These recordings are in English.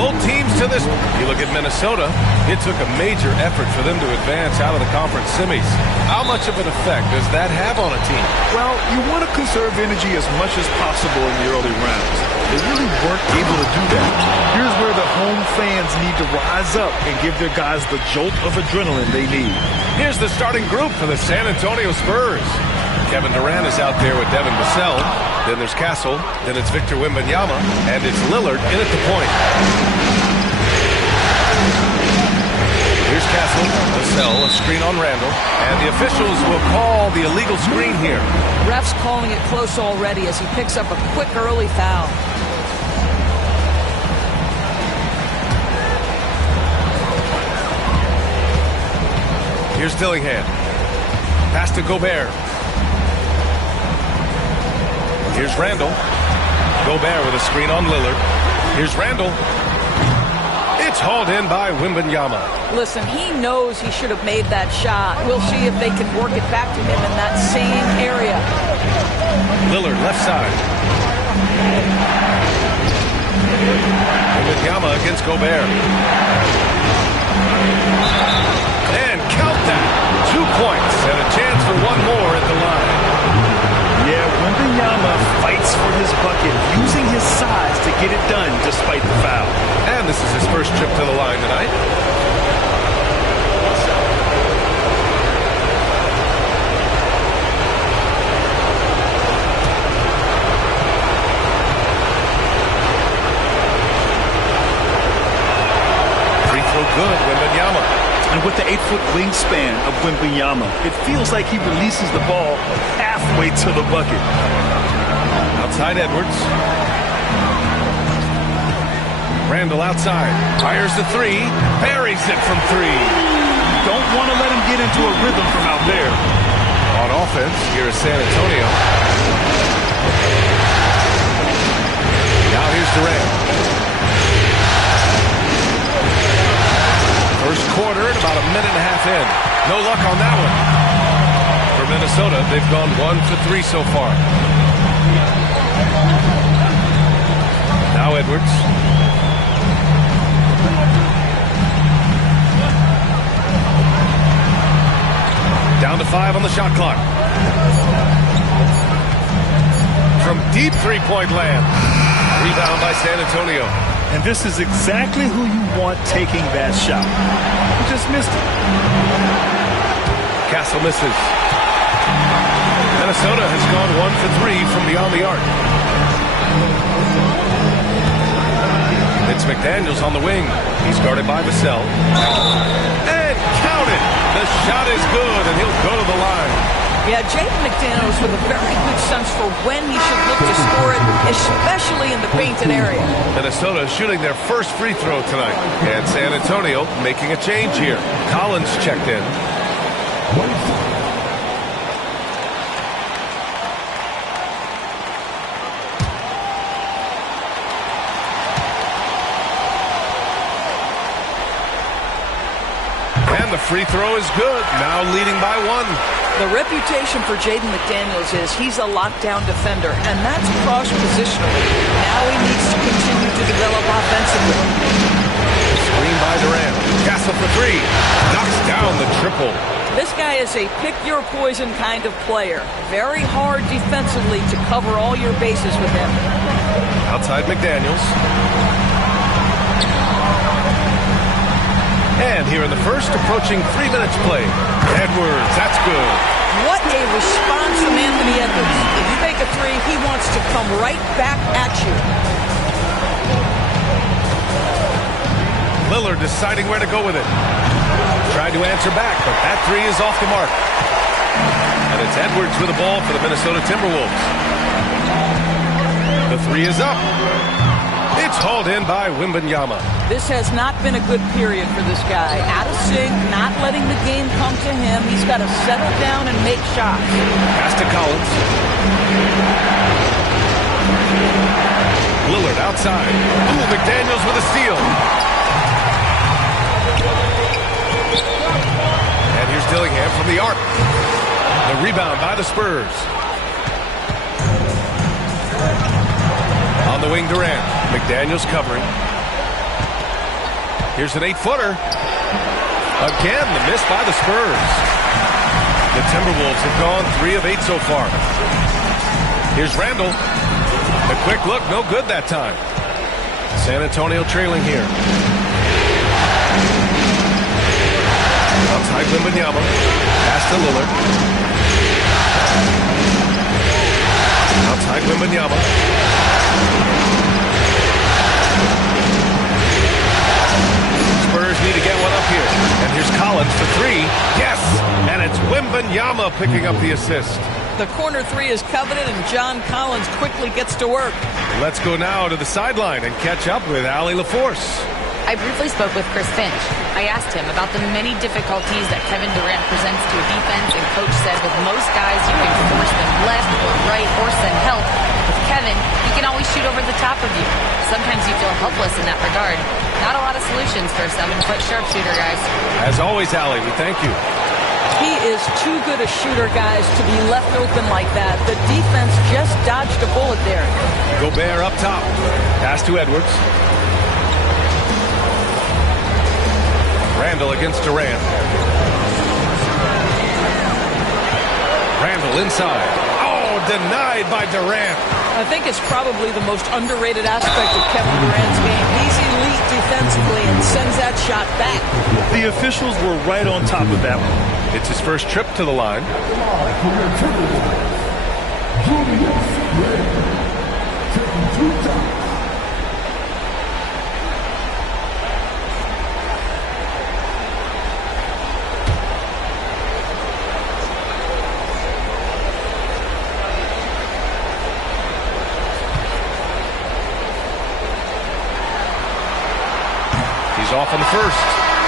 both teams to this. You look at Minnesota, it took a major effort for them to advance out of the conference semis. How much of an effect does that have on a team? Well, you want to conserve energy as much as possible in the early rounds. They really weren't able to do that. Here's where the home fans need to rise up and give their guys the jolt of adrenaline they need. Here's the starting group for the San Antonio Spurs. Kevin Durant is out there with Devin Vassell. Then there's Castle. Then it's Victor Wembanyama. And it's Lillard in at the point. Here's Castle. Vassell, a screen on Randall. And the officials will call the illegal screen here. Ref's calling it close already as he picks up a quick early foul. Here's Dillingham. Pass to Gobert. Here's Randall. Gobert with a screen on Lillard. Here's Randall. It's hauled in by Wembanyama. Listen, he knows he should have made that shot. We'll see if they can work it back to him in that same area. Lillard, left side. Wembanyama against Gobert. And count that. 2 points and a chance for one more at the line. Yeah, Wembanyama fights for his bucket, using his size to get it done despite the foul. And this is his first trip to the line tonight. Free throw good, Wembanyama. And with the 8-foot wingspan of Wembanyama, it feels like he releases the ball halfway to the bucket. Outside Edwards. Randall outside. Fires the three. Buries it from three. Don't want to let him get into a rhythm from out there. On offense, here is San Antonio. Now here's Durant. First quarter and about a minute and a half in. No luck on that one. For Minnesota, they've gone 1 for 3 so far. Now Edwards. Down to 5 on the shot clock. From deep three-point land. Rebound by San Antonio. And this is exactly who you want taking that shot. He just missed it. Castle misses. Minnesota has gone 1 for 3 from beyond the arc. It's McDaniels on the wing. He's guarded by Vassell. And counted. The shot is good, and he'll go to the line. Yeah, Jaden McDaniels with a very good sense for when he should look to score it, especially in the painted area. Minnesota shooting their first free throw tonight. And San Antonio making a change here. Collins checked in. And the free throw is good. Now leading by 1. The reputation for Jaden McDaniels is he's a lockdown defender, and that's cross-positionally. Now he needs to continue to develop offensively. Screen by Durant. Castle for 3. Knocks down the triple. This guy is a pick-your-poison kind of player. Very hard defensively to cover all your bases with him. Outside McDaniels. And here in the first, approaching 3 minutes play. Edwards, that's good. What a response from Anthony Edwards. If you make a 3, he wants to come right back at you. Lillard deciding where to go with it. Tried to answer back, but that 3 is off the mark. And it's Edwards with the ball for the Minnesota Timberwolves. The 3 is up. It's hauled in by Wembanyama. This has not been a good period for this guy. Out of sync, not letting the game come to him. He's got to settle down and make shots. Pass to Collins. Lillard outside. Ooh, McDaniels with a steal. And here's Dillingham from the arc. The rebound by the Spurs. On the wing, Durant. McDaniels covering. Here's an 8-footer. Again, the miss by the Spurs. The Timberwolves have gone 3 of 8 so far. Here's Randall. A quick look, no good that time. San Antonio trailing here. Outside Wembanyama. Pass to Lillard. Outside Wembanyama. Spurs need to get one up here. And here's Collins for 3. Yes! And it's Wembanyama picking up the assist. The corner 3 is coveted, and John Collins quickly gets to work. Let's go now to the sideline and catch up with Allie LaForce. I briefly spoke with Chris Finch. I asked him about the many difficulties that Kevin Durant presents to a defense, and Coach said with most guys you can force them left or right or send help. With Kevin, he can always shoot over the top of you. Sometimes you feel helpless in that regard. Not a lot of solutions for a 7-foot sharpshooter, guys. As always, Allie, we thank you. He is too good a shooter, guys, to be left open like that. The defense just dodged a bullet there. Gobert up top. Pass to Edwards. Randall against Durant. Randall inside. Oh, denied by Durant. I think it's probably the most underrated aspect of Kevin Durant's game. He's elite defensively and sends that shot back. The officials were right on top of that one. It's his first trip to the line. He's off on the first.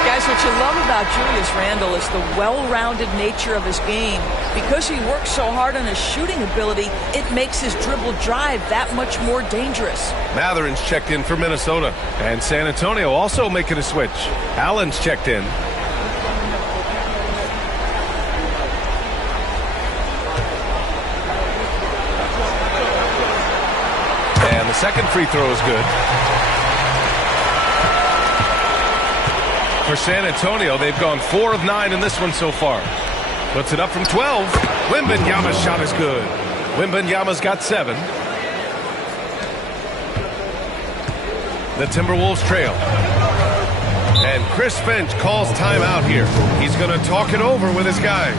Guys, what you love about Julius Randle is the well-rounded nature of his game. Because he works so hard on his shooting ability, it makes his dribble drive that much more dangerous. Matherin's checked in for Minnesota. And San Antonio also making a switch. Allen's checked in. And the second free throw is good. For San Antonio, they've gone 4 of 9 in this one so far. Puts it up from 12. Wembanyama's shot is good. Wembanyama's got 7. The Timberwolves trail. And Chris Finch calls timeout here. He's going to talk it over with his guys.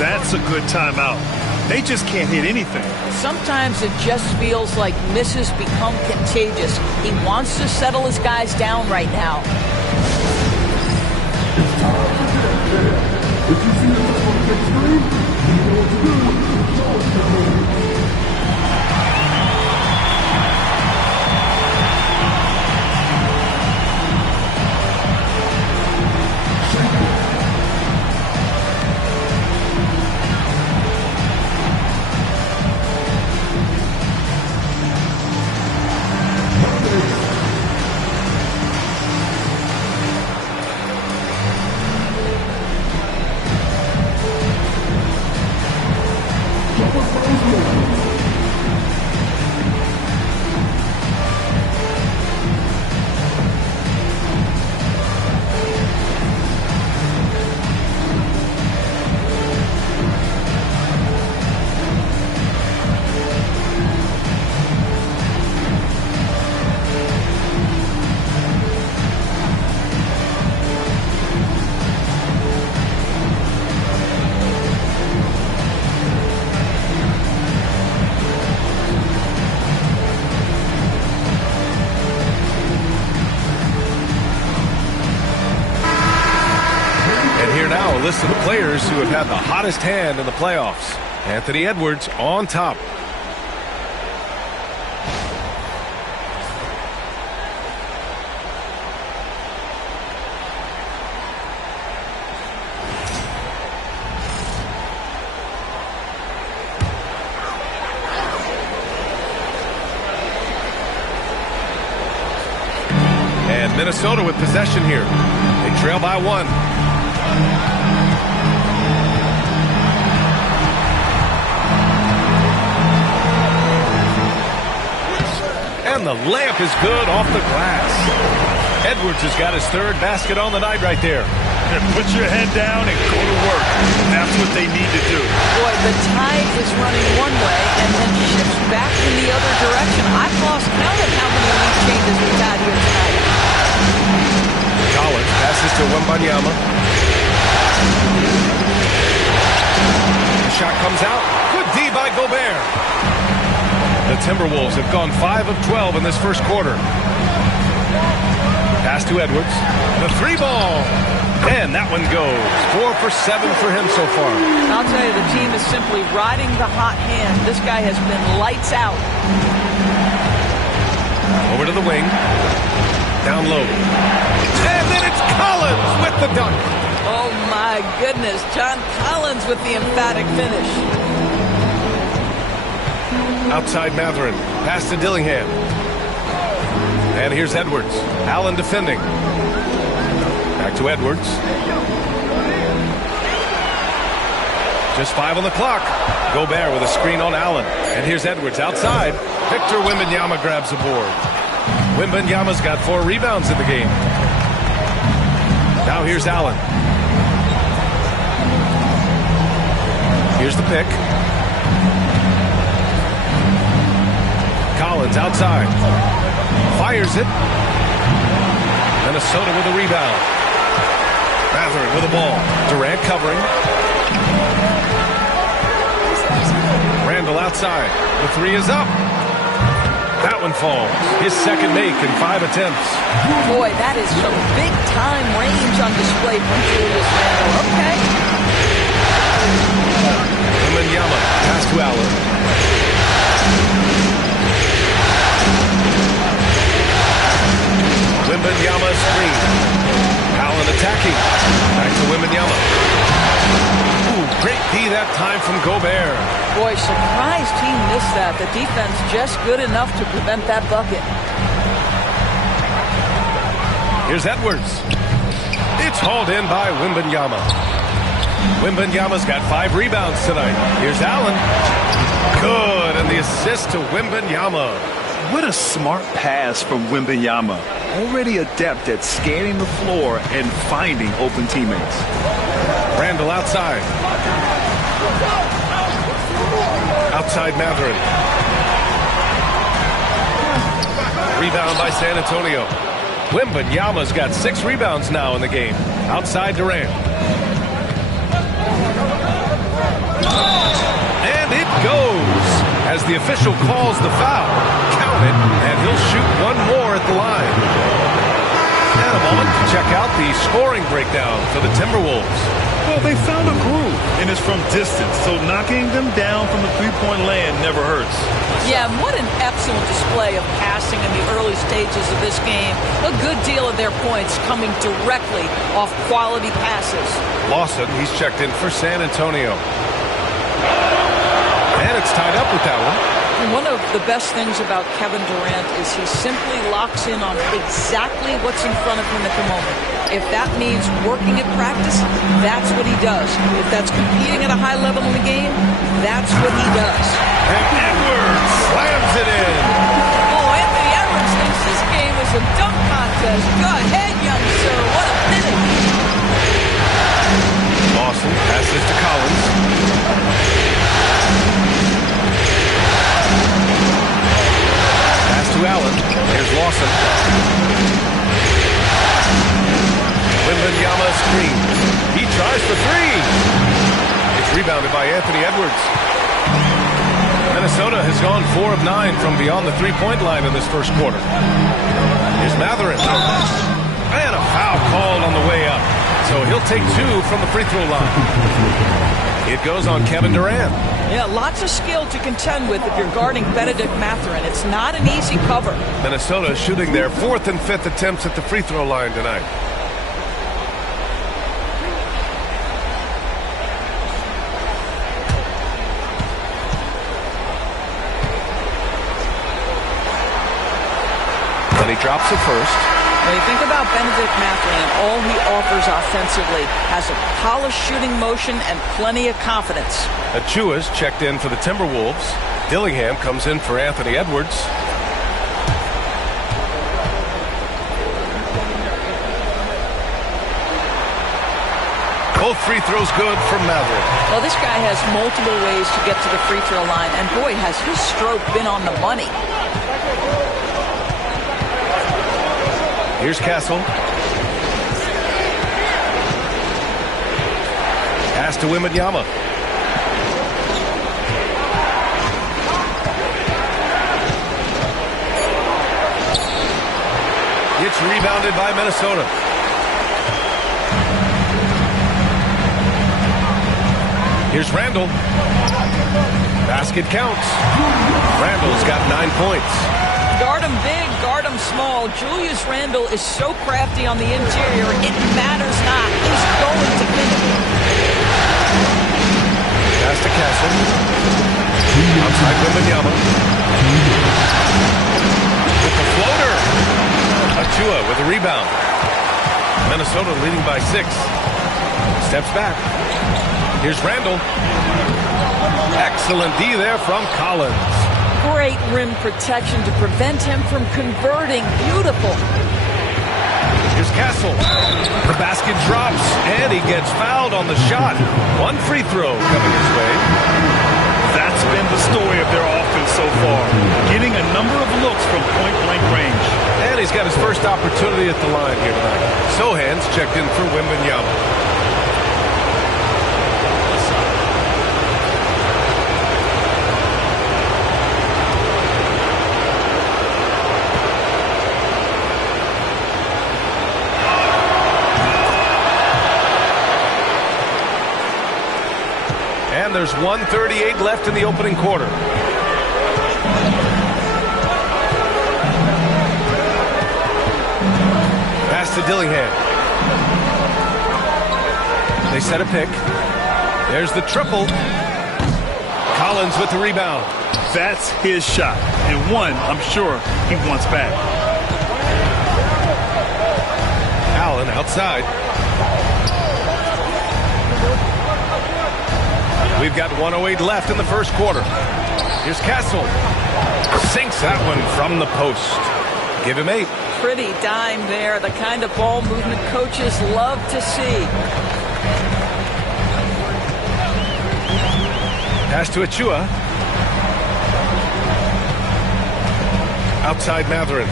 That's a good timeout. They just can't hit anything. Sometimes it just feels like misses become contagious. He wants to settle his guys down right now. If you see the victory, you know what to do. A list of the players who have had the hottest hand in the playoffs. Anthony Edwards on top. And Minnesota with possession here. They trail by 1. And the layup is good off the glass. Edwards has got his third basket on the night right there. And put your head down and go to work. That's what they need to do. Boy, the tide is running one way and then shifts back in the other direction. I've lost count of how many lead changes we've had here tonight. Collins passes to Wembanyama. The shot comes out. Good D by Gobert. The Timberwolves have gone 5 of 12 in this first quarter. Pass to Edwards. The three ball. And that one goes. 4 for 7 for him so far. I'll tell you, the team is simply riding the hot hand. This guy has been lights out. Over to the wing. Down low. And then it's Collins with the dunk. Oh, my goodness. John Collins with the emphatic finish. Outside Mathurin. Pass to Dillingham. And here's Edwards. Allen defending. Back to Edwards. Just 5 on the clock. Gobert with a screen on Allen. And here's Edwards outside. Victor Wembanyama grabs the board. Wembanyama's got 4 rebounds in the game. Now here's Allen. Here's the pick. Collins outside. Fires it. Minnesota with a rebound. Mathurin with the ball. Durant covering. Randall outside. The three is up. That one falls. His second make in 5 attempts. Boy, that is some big-time range on display from Julius Randle. Okay. Wembanyama. Pass to Allen. Wembanyama screen. Allen attacking. Back to Wembanyama. Ooh, great D that time from Gobert. Boy, surprised he missed that. The defense just good enough to prevent that bucket. Here's Edwards. It's hauled in by Wembanyama. Wembanyama's got 5 rebounds tonight. Here's Allen. Good, and the assist to Wembanyama. What a smart pass from Wembanyama. Already adept at scanning the floor and finding open teammates. Randall outside. Outside Mathurin. Rebound by San Antonio. Wembanyama's got 6 rebounds now in the game. Outside Durant. And it goes as the official calls the foul. Count it, and he'll shoot one more at the line. And a moment to check out the scoring breakdown for the Timberwolves. Well, they found a groove, and it's from distance, so knocking them down from the three-point land never hurts. Yeah, what an excellent display of passing in the early stages of this game. A good deal of their points coming directly off quality passes. Lawson, he's checked in for San Antonio. And it's tied up with that one. And one of the best things about Kevin Durant is he simply locks in on exactly what's in front of him at the moment. If that means working at practice, that's what he does. If that's competing at a high level in the game, that's what he does. And Edwards slams it in. Oh, Anthony Edwards thinks this game is a dunk contest. Go ahead, young sir. What a finish. Lawson passes to Collins. Pass to Allen. Here's Lawson. Wembanyama screen. He tries for 3. It's rebounded by Anthony Edwards. Minnesota has gone 4 of 9 from beyond the three-point line in this first quarter. Here's Mathurin. And a foul called on the way up. So he'll take 2 from the free throw line. It goes on Kevin Durant. Yeah, lots of skill to contend with if you're guarding Benedict Mathurin. It's not an easy cover. Minnesota shooting their 4th and 5th attempts at the free throw line tonight. And he drops it first. When you think about Benedict Mathurin, all he offers offensively has a polished shooting motion and plenty of confidence. Achua's checked in for the Timberwolves. Dillingham comes in for Anthony Edwards. Both free throws good from Maverick. Well, this guy has multiple ways to get to the free throw line, and boy, has his stroke been on the money. Here's Castle. Pass to Wembanyama. It's rebounded by Minnesota. Here's Randall. Basket counts. Randall's got 9 points. Guard him big, guard him small. Julius Randle is so crafty on the interior, it matters not. He's going to finish. Pass to Castle. Outside Wembanyama. With the floater. Achua with a rebound. Minnesota leading by 6. Steps back. Here's Randall. Excellent D there from Collins. Great rim protection to prevent him from converting. Beautiful. Here's Castle. The basket drops, and he gets fouled on the shot. One free throw coming his way. That's been the story of their offense so far. Getting a number of looks from point-blank range. And he's got his first opportunity at the line here tonight. Sohan's checked in for Wembanyama. And there's 1:38 left in the opening quarter. Pass to Dillingham. They set a pick. There's the triple. Collins with the rebound. That's his shot, and one I'm sure he wants back. Allen outside. We've got 1:08 left in the first quarter. Here's Castle. Sinks that one from the post. Give him 8. Pretty dime there. The kind of ball movement coaches love to see. Pass to Achua. Outside Matherin.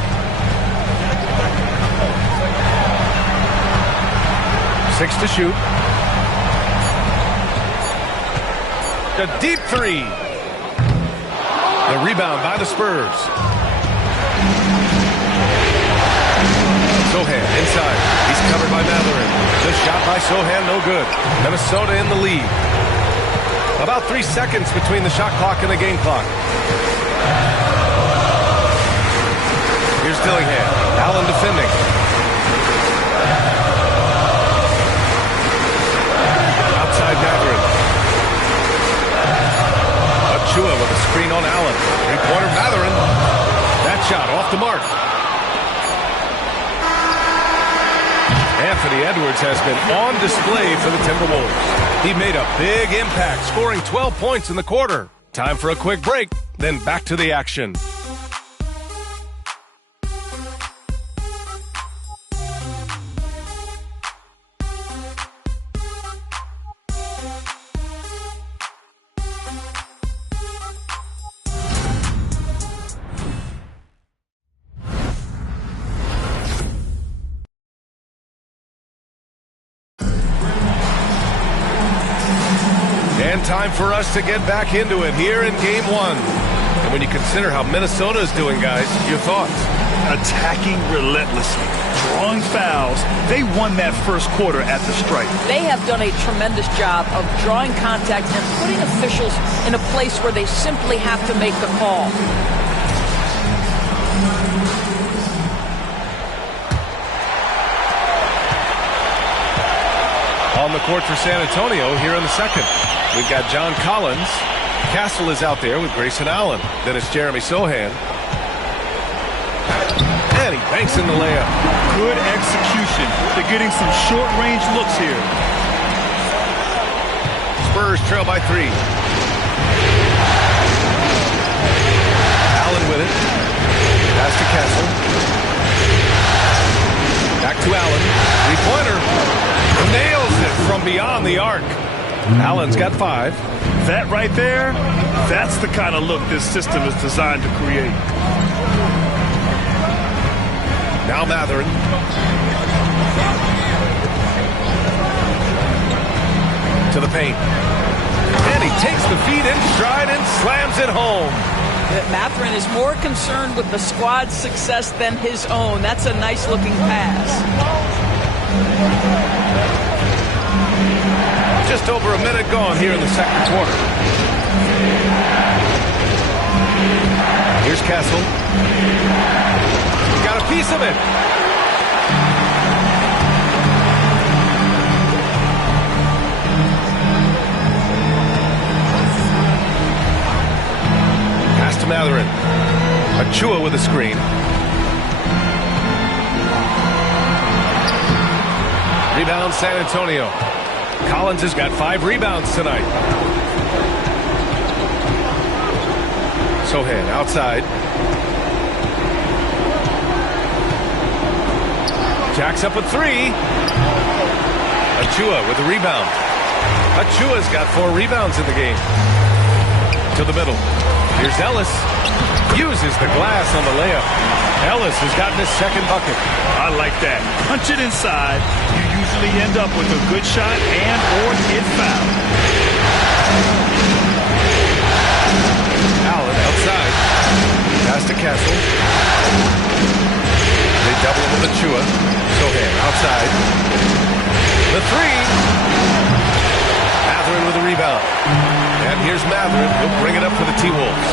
6 to shoot. A deep 3. The rebound by the Spurs. Sohan inside. He's covered by Matherin. The shot by Sohan, no good. Minnesota in the lead. About 3 seconds between the shot clock and the game clock. Here's Dillingham. Allen defending. Outside Matherin. Achua with a screen on Allen. Three-pointer Matherin. That shot off the mark. Anthony Edwards has been on display for the Timberwolves. He made a big impact, scoring 12 points in the quarter. Time for a quick break, then back to the action. And time for us to get back into it here in Game 1. And when you consider how Minnesota is doing, guys, your thoughts? Attacking relentlessly, drawing fouls. They won that first quarter at the stripe. They have done a tremendous job of drawing contact and putting officials in a place where they simply have to make the call. On the court for San Antonio here in the second. We've got John Collins. Castle is out there with Grayson Allen. Then it's Jeremy Sohan. And he banks in the layup. Good execution. They're getting some short-range looks here. Spurs trail by 3. Allen with it. Pass to Castle. Back to Allen. Three-pointer. Nails it from beyond the arc. Allen's got 5. That right there, that's the kind of look this system is designed to create. Now Mathurin. To the paint. And he takes the feed in stride and slams it home. Mathurin is more concerned with the squad's success than his own. That's a nice-looking pass. Just over a minute gone here in the second quarter. Here's Castle. Got a piece of it. Pass to Mathurin. Achua with a screen. Rebound San Antonio. Collins has got 5 rebounds tonight. Sohan outside. Jacks up with 3. Achua with a rebound. Achua's got 4 rebounds in the game. To the middle. Here's Ellis. Uses the glass on the layup. Ellis has gotten his second bucket. I like that. Punch it inside. You usually end up with a good shot and or get fouled. Allen outside. Pass to Castle. They double him with Achua. Sohan outside. The 3. Mathurin with a rebound. And here's Mathurin. He'll bring it up for the T-Wolves.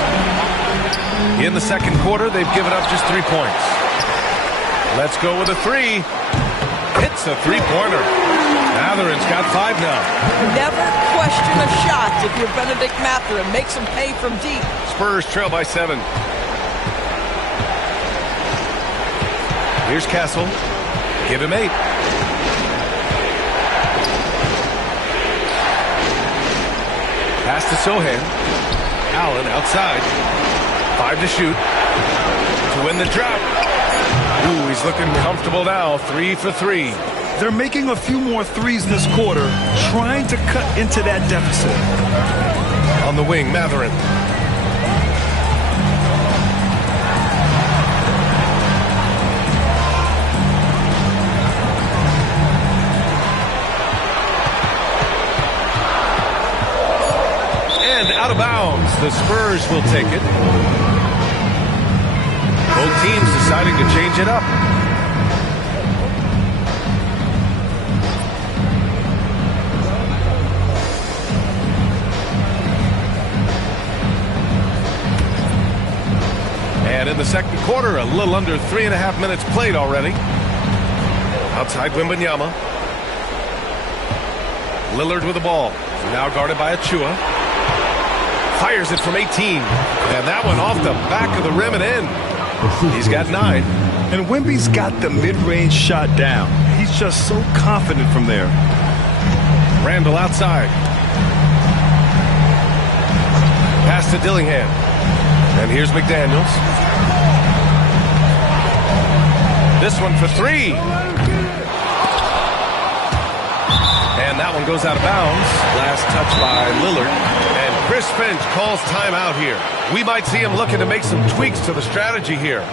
In the second quarter, they've given up just 3 points. Let's go with a 3. Hits a 3-pointer. Mathurin's got 5 now. Never question a shot if you're Benedict Mathurin. Makes him pay from deep. Spurs trail by 7. Here's Castle. Give him 8. Pass to Sohan. Allen outside. 5 to shoot. To win the drought. Ooh, he's looking comfortable now. 3 for 3. They're making a few more threes this quarter, trying to cut into that deficit. On the wing, Mathurin. And out of bounds. The Spurs will take it. Both teams deciding to change it up. And in the second quarter, a little under 3.5 minutes played already. Outside Wembanyama. Lillard with the ball. Now guarded by Achua. Fires it from 18. And that one off the back of the rim and in. He's got 9. And Wemby's got the mid-range shot down. He's just so confident from there. Randall outside. Pass to Dillingham. And here's McDaniels. This one for 3. And that one goes out of bounds. Last touch by Lillard. And Chris Finch calls timeout here. We might see him looking to make some tweaks to the strategy here.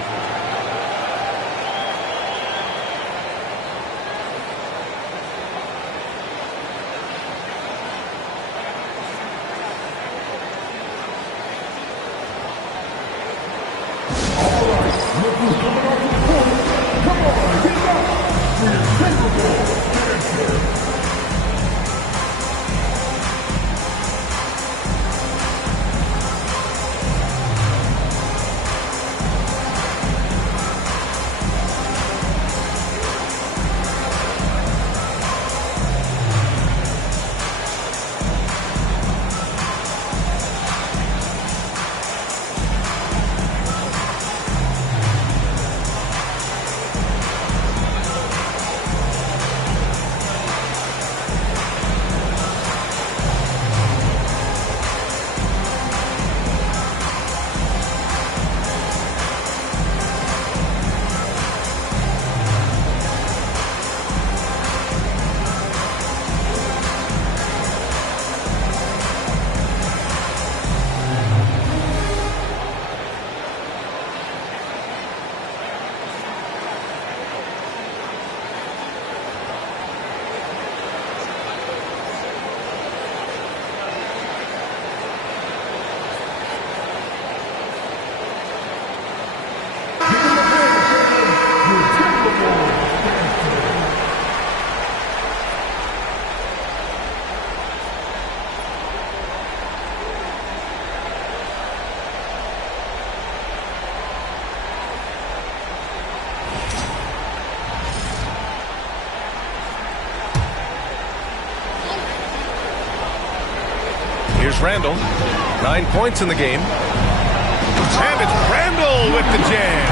Randall. 9 points in the game. And it's Randall with the jam.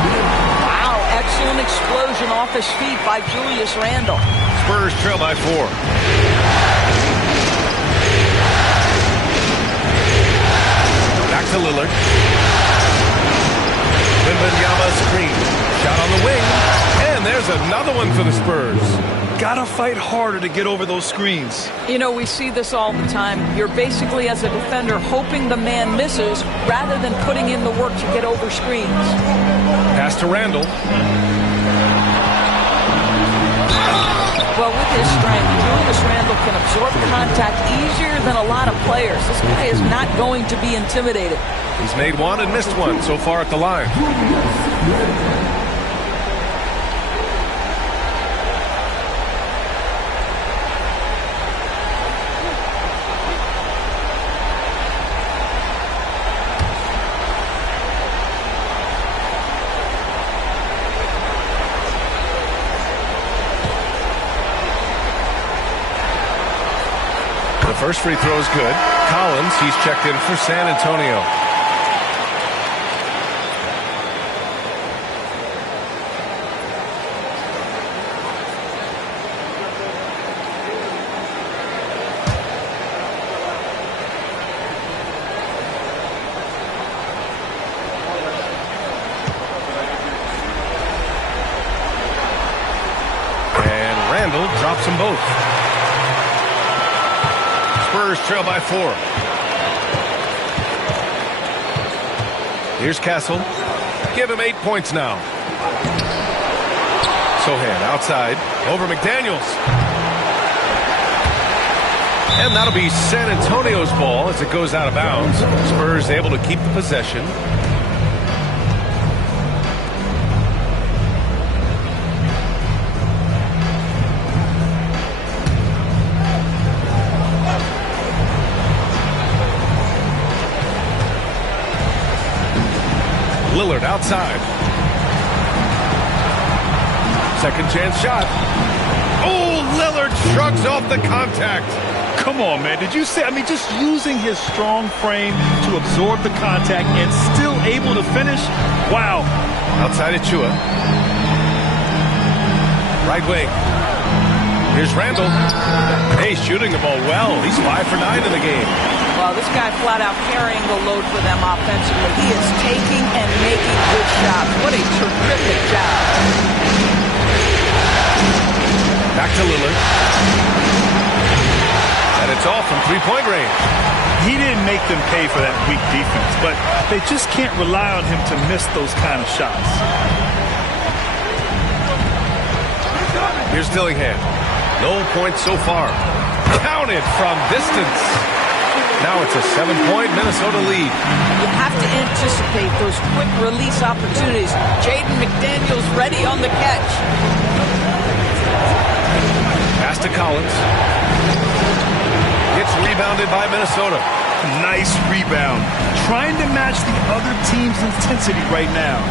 Wow, excellent explosion off his feet by Julius Randle. Spurs trail by 4. Back to Lillard. Wembanyama screen. Shot on the wing. And there's another one for the Spurs. Gotta fight harder to get over those screens. You know, we see this all the time. You're basically, as a defender, hoping the man misses rather than putting in the work to get over screens. Pass to Randall. Well, with his strength, Julius Randle can absorb contact easier than a lot of players. This guy is not going to be intimidated. He's made one and missed one so far at the line. First free throw is good. Collins, he's checked in for San Antonio. And Randall drops them both. Spurs trail by 4. Here's Castle. Give him 8 points now. Sohan outside. Over McDaniels. And that'll be San Antonio's ball as it goes out of bounds. Spurs able to keep the possession. Lillard outside. Second chance shot. Oh, Lillard shrugs off the contact. Come on, man. Did you see? I mean, just using his strong frame to absorb the contact and still able to finish. Wow. Outside Achua. Right wing. Here's Randall. Hey, shooting the ball well. He's 5 for 9 in the game. Well, this guy flat out carrying the load for them offensively. He is taking and making good shots. What a terrific job. Back to Lillard. And it's all from three-point range. He didn't make them pay for that weak defense, but they just can't rely on him to miss those kind of shots. Here's Dillingham. No points so far. Counted from distance. Now it's a 7-point Minnesota lead. You have to anticipate those quick release opportunities. Jaden McDaniels ready on the catch. Pass to Collins. Gets rebounded by Minnesota. Nice rebound. Trying to match the other team's intensity right now.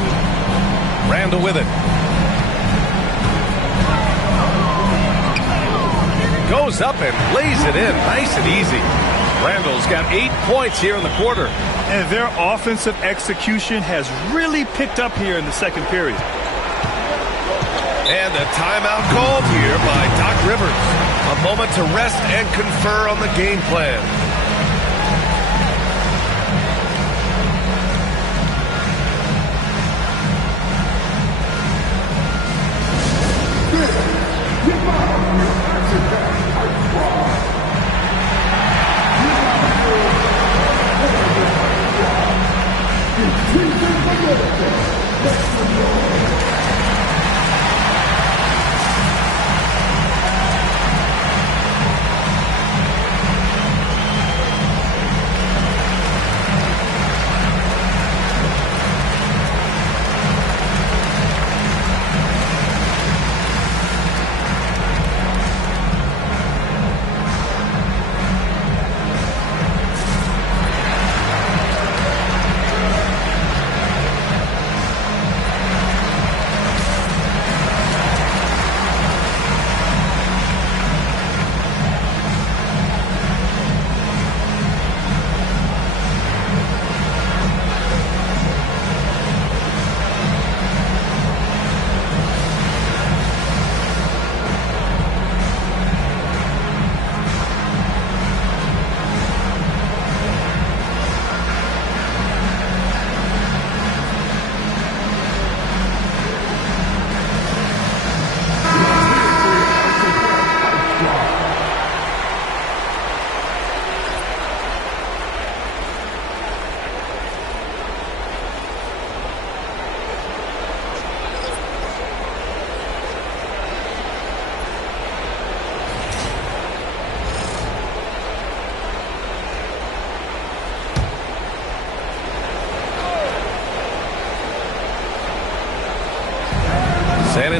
Randall with it. Goes up and lays it in. Nice and easy. Randall's got 8 points here in the quarter. And their offensive execution has really picked up here in the second period. And a timeout called here by Doc Rivers. A moment to rest and confer on the game plan.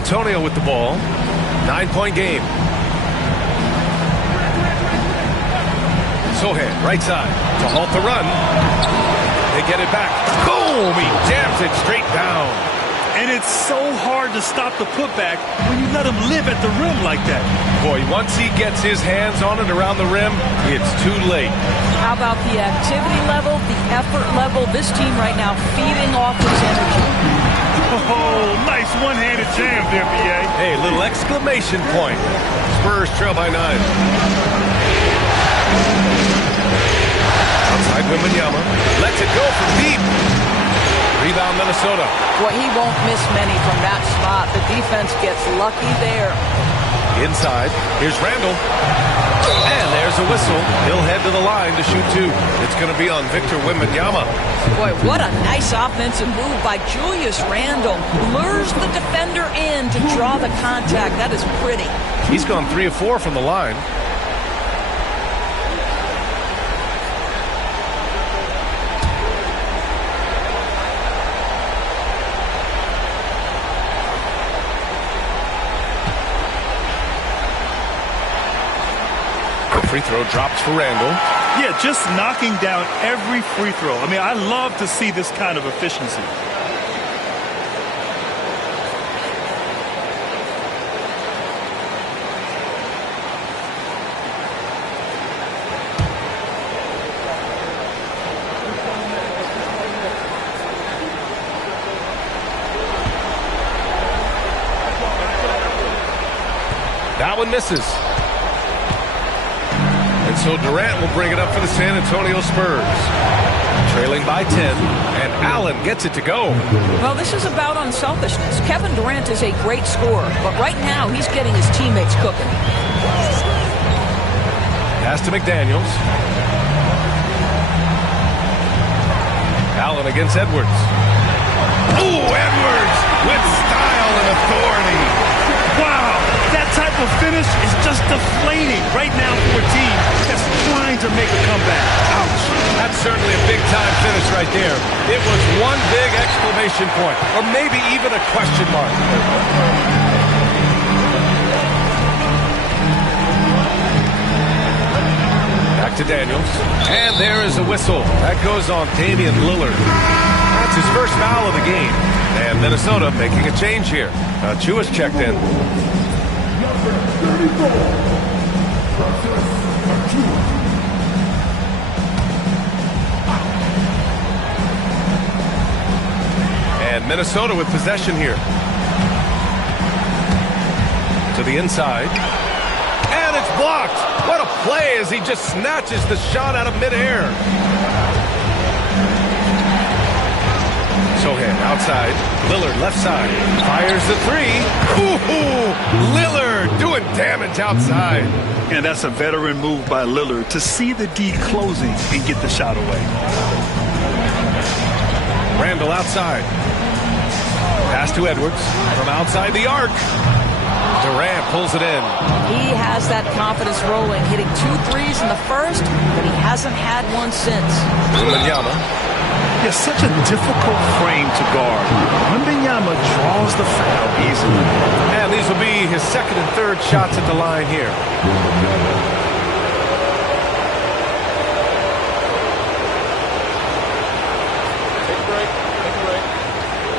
Antonio with the ball. 9-point game. Sohan, right side, to halt the run. They get it back. Boom! He jams it straight down. And it's so hard to stop the putback when you let him live at the rim like that. Boy, once he gets his hands on it around the rim, it's too late. How about the activity level, the effort level? This team right now feeding off his energy. Oh, nice one-handed jam there, B.A. Hey, little exclamation point. Spurs trail by 9. Outside Wembanyama. Lets it go from deep. Rebound Minnesota. Boy, he won't miss many from that spot. The defense gets lucky there. Inside. Here's Randall. And there's a whistle. He'll head to the line to shoot 2. It's going to be on Victor Wembanyama. Boy, what a nice offensive move by Julius Randle. Lures the defender in to draw the contact. That is pretty. He's gone 3 of 4 from the line. Free throw drops for Randall. Yeah, just knocking down every free throw. I mean, I love to see this kind of efficiency. That one misses. And so Durant will bring it up for the San Antonio Spurs. Trailing by 10, and Allen gets it to go. Well, this is about unselfishness. Kevin Durant is a great scorer, but right now he's getting his teammates cooking. Pass to McDaniels. Allen against Edwards. Ooh, Edwards with style and authority. Wow, that type of finish is just deflating right now for a team that's trying to make a comeback. Ouch. That's certainly a big-time finish right there. It was one big exclamation point, or maybe even a question mark. Back to Daniels. And there is a whistle. That goes on Damian Lillard. That's his first foul of the game. And Minnesota making a change here. Chua checked in. And Minnesota with possession here. To the inside. And it's blocked. What a play as he just snatches the shot out of midair. Sohan outside. Lillard left side. Fires the 3. Ooh, Lillard doing damage outside. And that's a veteran move by Lillard to see the D closing and get the shot away. Randall outside. Pass to Edwards from outside the arc. Durant pulls it in. He has that confidence rolling, hitting 2 threes in the first, but he hasn't had one since. Wembanyama. It's such a difficult frame to guard. Wembanyama draws the foul easily. And these will be his second and third shots at the line here. Take a break. Take a break.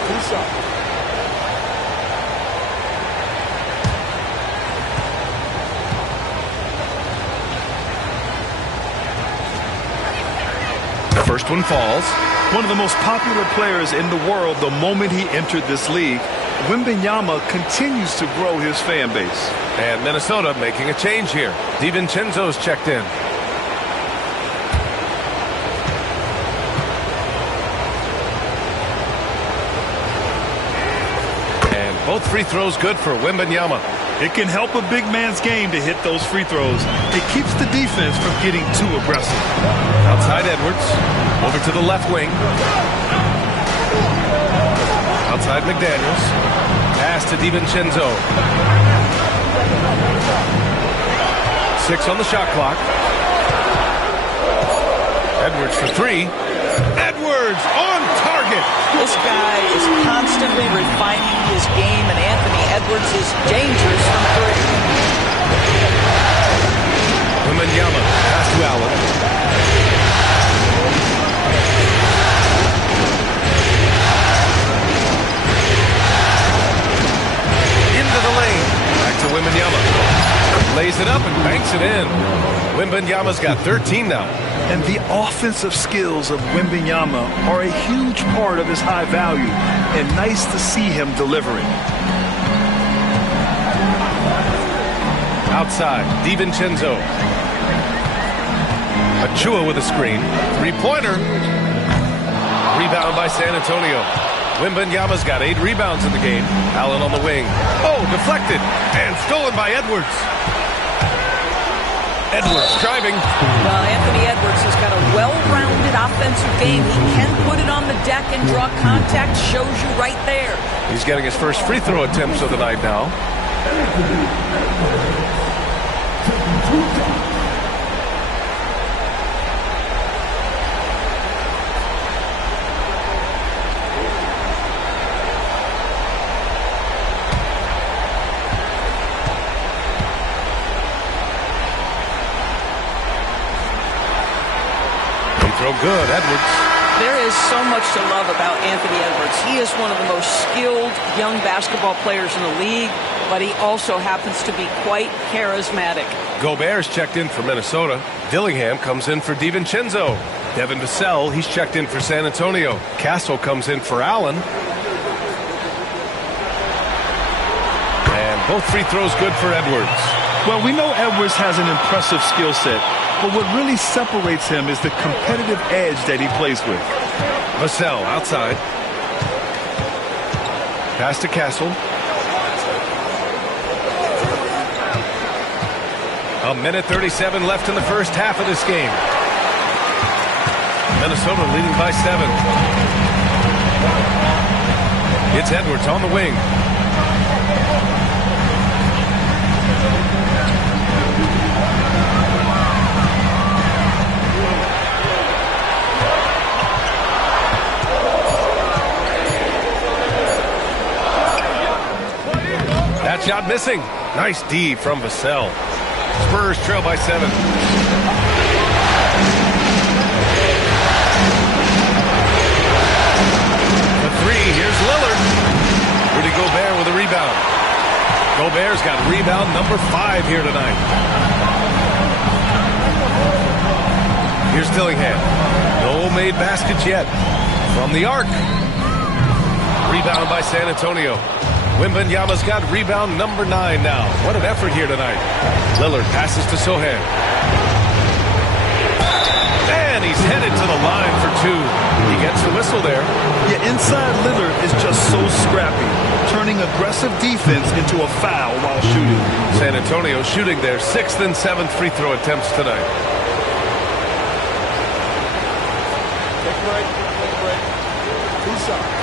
2 shots. First one falls. One of the most popular players in the world the moment he entered this league, Wembanyama continues to grow his fan base. And Minnesota making a change here. DiVincenzo's checked in. And both free throws good for Wembanyama. It can help a big man's game to hit those free throws. It keeps the defense from getting too aggressive. Outside Edwards. Over to the left wing. Outside McDaniels. Pass to DiVincenzo. 6 on the shot clock. Edwards for 3. Edwards on target. This guy is constantly refining his game, and Anthony Edwards is dangerous from three. Wembanyama, pass to Allen. Into the lane. Back to Wembanyama. Lays it up and banks it in. Wembanyama's got 13 now. And the offensive skills of Wembanyama are a huge part of his high value, and nice to see him delivering. Outside, DiVincenzo. Achua with a screen. Three-pointer. Rebound by San Antonio. Wembanyama's got 8 rebounds in the game. Allen on the wing. Oh, deflected. And stolen by Edwards. Edwards driving. Well, Anthony Edwards has got a well-rounded offensive game. He can put it on the deck and draw contact. Shows you right there. He's getting his first free throw attempts of the night now. Throw good, Edwards. There is so much to love about Anthony Edwards. He is one of the most skilled young basketball players in the league, but he also happens to be quite charismatic. Gobert's checked in for Minnesota. Dillingham comes in for DiVincenzo. Devin Vassell, he's checked in for San Antonio. Castle comes in for Allen. And both free throws good for Edwards. Well, we know Edwards has an impressive skill set, but what really separates him is the competitive edge that he plays with. Vassell outside. Pass to Castle. A minute 37 left in the first half of this game. Minnesota leading by 7. It's Edwards on the wing. That shot missing. Nice D from Vassell. Spurs trail by 7. The three, here's Lillard. Rudy Gobert with a rebound. Gobert's got rebound number 5 here tonight. Here's Dillingham. No made baskets yet. From the arc. Rebound by San Antonio. Wembanyama's got rebound number 9 now. What an effort here tonight. Lillard passes to Sohan. And he's headed to the line for 2. He gets the whistle there. Yeah, inside Lillard is just so scrappy, turning aggressive defense into a foul while shooting. San Antonio shooting their 6th and 7th free throw attempts tonight. Take a break. Take a break. 2 shots.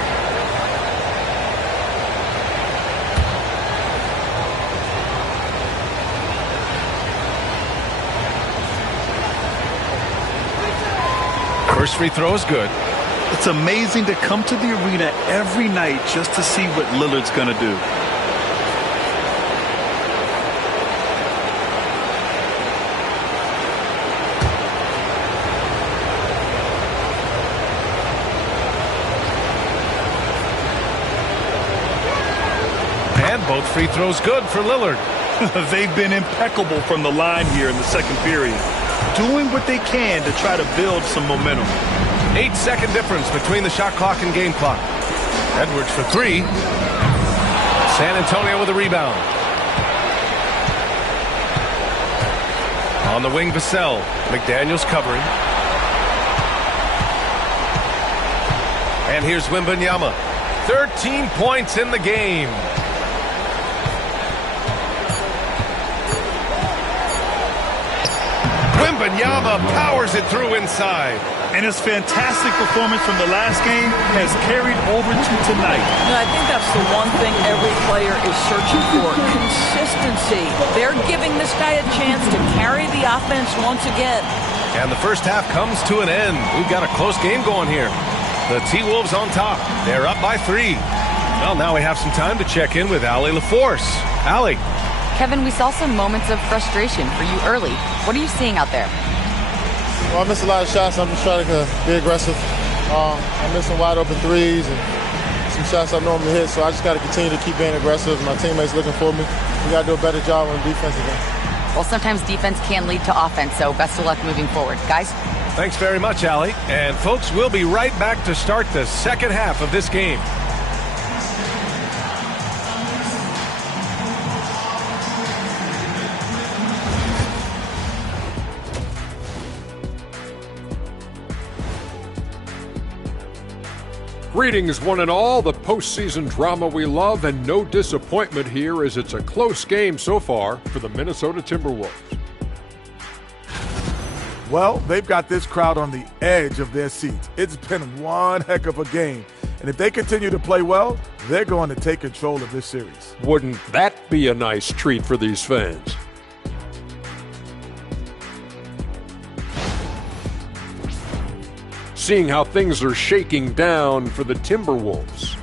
First free throw is good. It's amazing to come to the arena every night just to see what Lillard's going to do. And both free throws good for Lillard. They've been impeccable from the line here in the second period, doing what they can to try to build some momentum. 8-second difference between the shot clock and game clock. Edwards for 3. San Antonio with a rebound. On the wing, Vassell. McDaniels covering. And here's Wembanyama. 13 points in the game. Wembanyama powers it through inside. And his fantastic performance from the last game has carried over to tonight. I think that's the one thing every player is searching for. Consistency. They're giving this guy a chance to carry the offense once again. And the first half comes to an end. We've got a close game going here. The T-Wolves on top. They're up by 3. Well, now we have some time to check in with Allie LaForce. Allie. Kevin, we saw some moments of frustration for you early. What are you seeing out there? Well, I missed a lot of shots. I'm just trying to be aggressive. I missed some wide open threes and some shots I normally hit, so I just got to continue to keep being aggressive. My teammates looking for me. We got to do a better job on defense again. Well, sometimes defense can lead to offense, so best of luck moving forward. Guys? Thanks very much, Allie. And folks, we'll be right back to start the second half of this game. Greetings, one and all. The postseason drama we love, and no disappointment here as it's a close game so far for the Minnesota Timberwolves. Well, they've got this crowd on the edge of their seats. It's been one heck of a game. And if they continue to play well, they're going to take control of this series. Wouldn't that be a nice treat for these fans? Seeing how things are shaking down for the Timberwolves.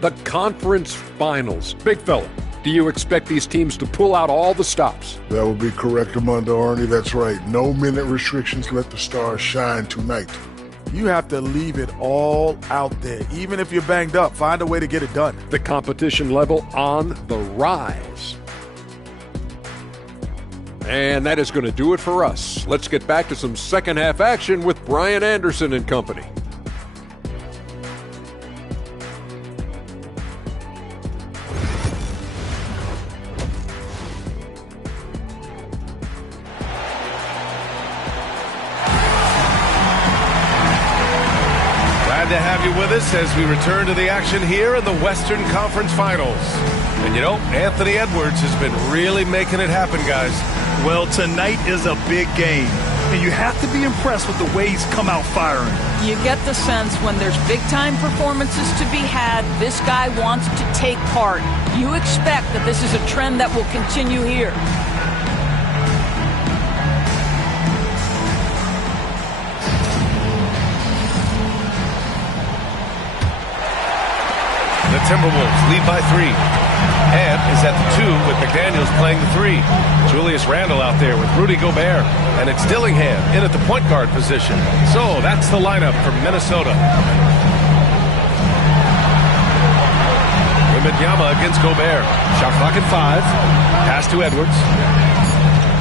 The conference finals. Big fella, do you expect these teams to pull out all the stops? That would be correct, Armando Arnie. That's right. No minute restrictions. Let the stars shine tonight. You have to leave it all out there. Even if you're banged up, find a way to get it done. The competition level on the rise. And that is going to do it for us. Let's get back to some second half action with Brian Anderson and company. Glad to have you with us as we return to the action here in the Western Conference Finals. And you know, Anthony Edwards has been really making it happen, guys. Well, tonight is a big game, and you have to be impressed with the way he's come out firing. You get the sense when there's big-time performances to be had, this guy wants to take part. You expect that this is a trend that will continue here. The Timberwolves lead by 3. Ant is at the 2 with McDaniels playing the 3. Julius Randle out there with Rudy Gobert. And it's Dillingham in at the point guard position. So that's the lineup for Minnesota. Wembanyama against Gobert. Shot clock at 5. Pass to Edwards.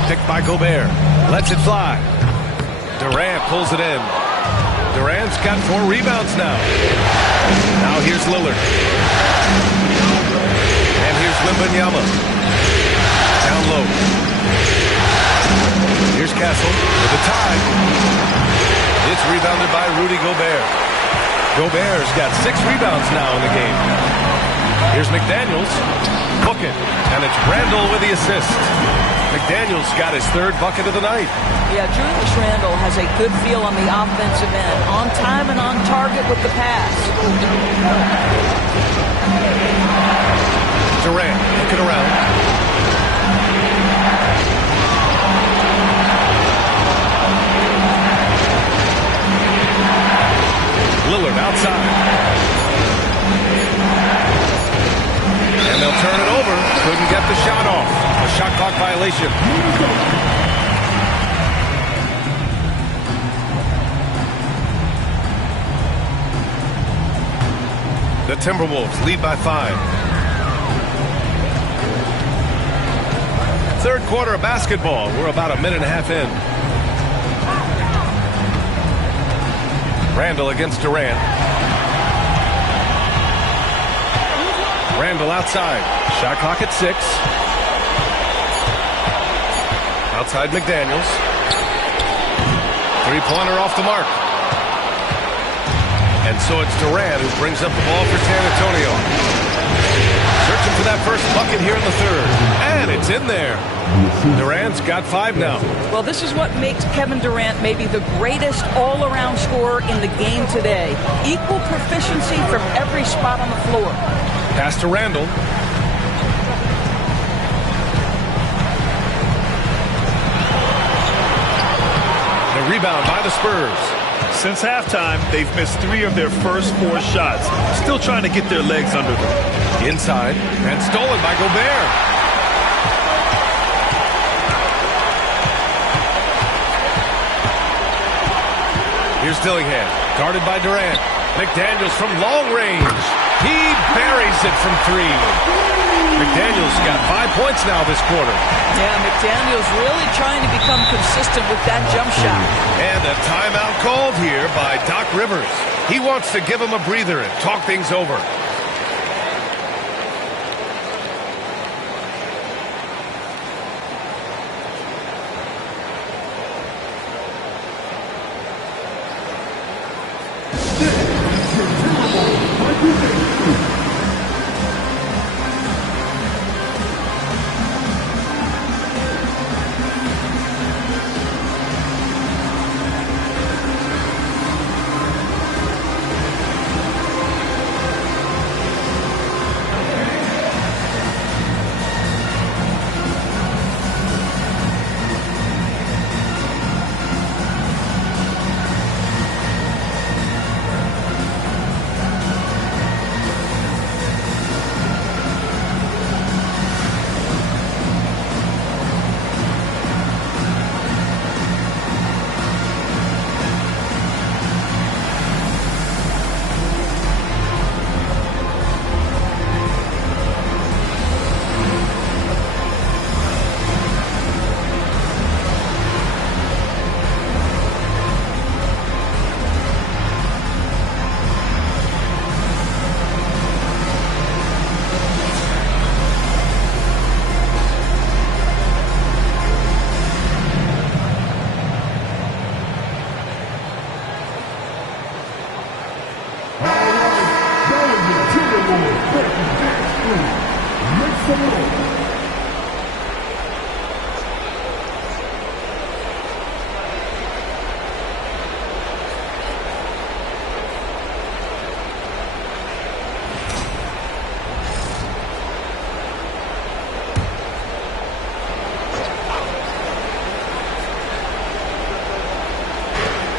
Picked by Gobert. Lets it fly. Durant pulls it in. Durant's got 4 rebounds now. Now here's Lillard. And here's Wembanyama. Down low. Here's Castle with a tie. It's rebounded by Rudy Gobert. Gobert's got 6 rebounds now in the game. Here's McDaniels. Book it. And it's Randle with the assist. McDaniels got his 3rd bucket of the night. Yeah, Julius Randle has a good feel on the offensive end. On time and on target with the pass. Durant looking around. Lillard outside. And they'll turn it over. Couldn't get the shot off. A shot clock violation. The Timberwolves lead by 5. 3rd quarter of basketball. We're about a minute and a half in. Randle against Durant. Randle outside. Shot clock at 6. Outside McDaniels. 3-pointer off the mark. And so it's Durant who brings up the ball for San Antonio. Searching for that first bucket here in the 3rd. And it's in there. Durant's got 5 now. Well, this is what makes Kevin Durant maybe the greatest all-around scorer in the game today. Equal proficiency from every spot on the floor. Pass to Randle. The rebound by the Spurs. Since halftime, they've missed 3 of their first 4 shots. Still trying to get their legs under them. Inside, and stolen by Gobert. Here's Dillingham, guarded by Durant. McDaniels from long range. He buries it from 3. McDaniels got 5 points now this quarter. Yeah, McDaniels really trying to become consistent with that jump shot. And a timeout called here by Doc Rivers. He wants to give him a breather and talk things over.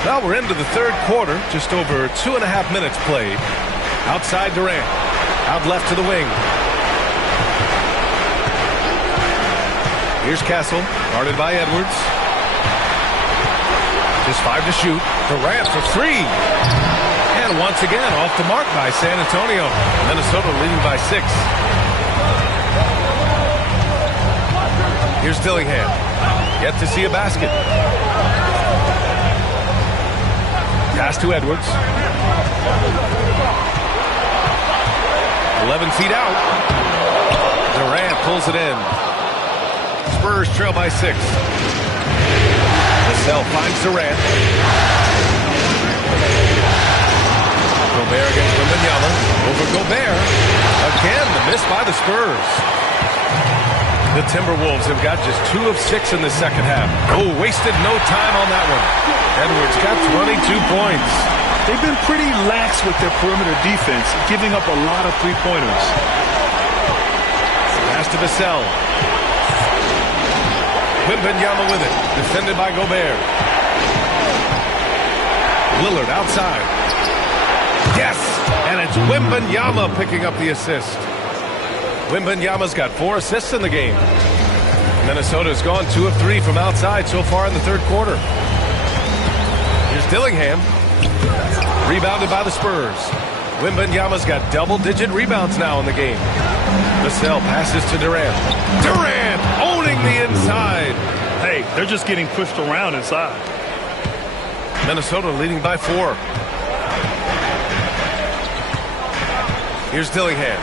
Well, we're into the third quarter, just over 2.5 minutes played. Outside Durant, out left to the wing. Here's Castle, guarded by Edwards. Just 5 to shoot. Durant for 3. And once again, off the mark by San Antonio. Minnesota leading by 6. Here's Dillingham. Yet to see a basket. Pass to Edwards. 11 feet out. Durant pulls it in. Spurs trail by 6. Vassell finds Durant. Gobert against Wembanyama. Over Gobert. Again, the miss by the Spurs. The Timberwolves have got just 2 of 6 in the second half. Oh, wasted no time on that one. Edwards got 22 points. They've been pretty lax with their perimeter defense, giving up a lot of three-pointers. Pass to Vassell. Wembanyama with it. Defended by Gobert. Lillard outside. Yes! And it's Wembanyama picking up the assist. Wembanyama's got 4 assists in the game. Minnesota's gone 2 of 3 from outside so far in the third quarter. Here's Dillingham. Rebounded by the Spurs. Wembanyama's got double-digit rebounds now in the game. Vassell passes to Durant. Durant owning the inside. Hey, they're just getting pushed around inside. Minnesota leading by 4. Here's Dillingham.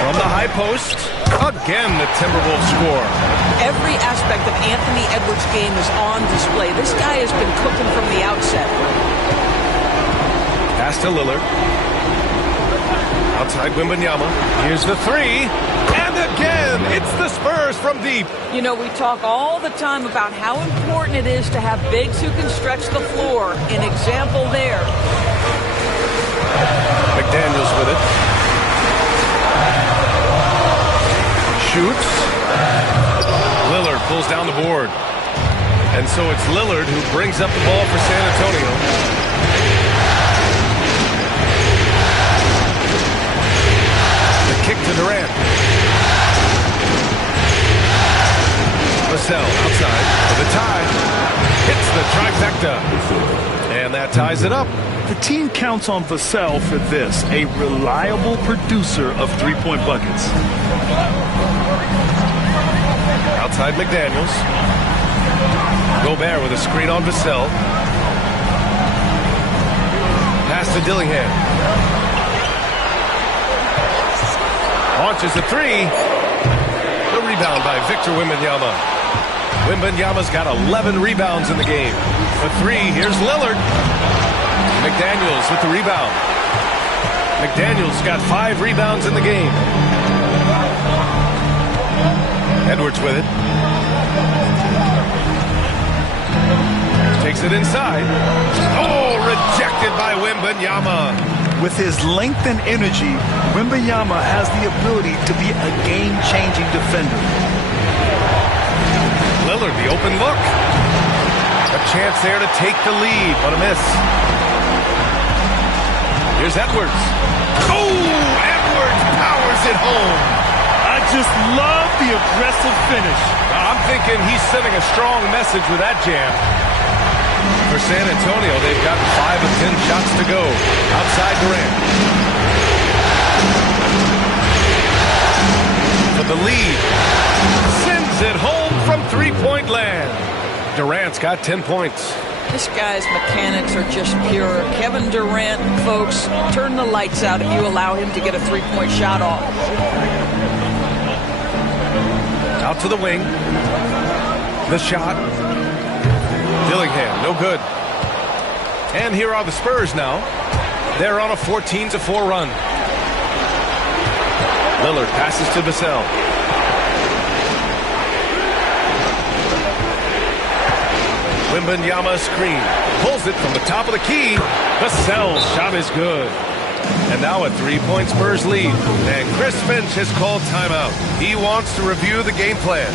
From the high post, again the Timberwolves score. Every aspect of Anthony Edwards' game is on display. This guy has been cooking from the outset. Pass to Lillard. Outside Wembanyama. Here's the 3. And again, it's the Spurs from deep. You know, we talk all the time about how important it is to have bigs who can stretch the floor. An example there. McDaniels with it. Shoots. Lillard pulls down the board. And so it's Lillard who brings up the ball for San Antonio. The kick to Durant. Vassell outside for the tie. Hits the trifecta. And that ties it up. The team counts on Vassell for this, a reliable producer of three-point buckets. Outside McDaniels. Gobert with a screen on Vassell. Pass to Dillingham. Launches a three. The rebound by Victor Wembanyama. Wembanyama's got 11 rebounds in the game. For three, here's Lillard. McDaniels with the rebound. McDaniels got 5 rebounds in the game. Edwards with it. Takes it inside. Oh, rejected by Wembanyama. With his length and energy, Wembanyama has the ability to be a game-changing defender. Lillard, the open look. A chance there to take the lead, but a miss. Here's Edwards. Oh, Edwards powers it home. I just love the aggressive finish. I'm thinking he's sending a strong message with that jam. For San Antonio, they've got 5 of 10 shots to go. Outside Durant. For the lead. Sends it home from three-point land. Durant's got 10 points. This guy's mechanics are just pure. Kevin Durant, folks, turn the lights out if you allow him to get a three-point shot off. Out to the wing. The shot. Dillingham, no good. And here are the Spurs now. They're on a 14-4 run. Lillard passes to Vassell. Wembanyama screen. Pulls it from the top of the key. Vassell's shot is good. And now a 3-point Spurs lead. And Chris Finch has called timeout. He wants to review the game plan.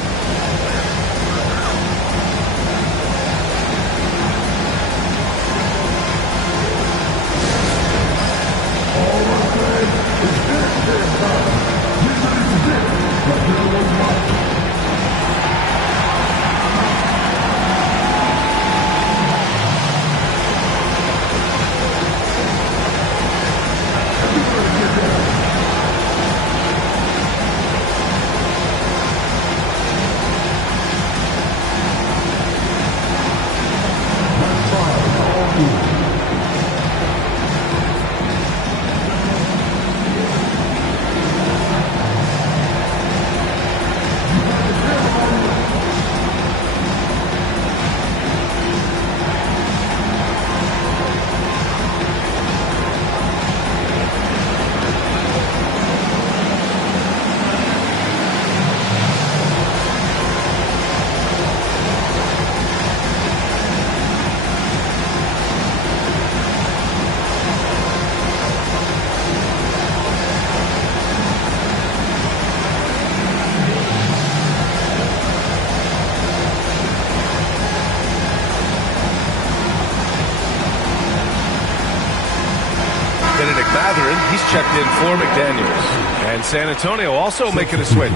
He's checked in for McDaniels. And San Antonio also making a switch.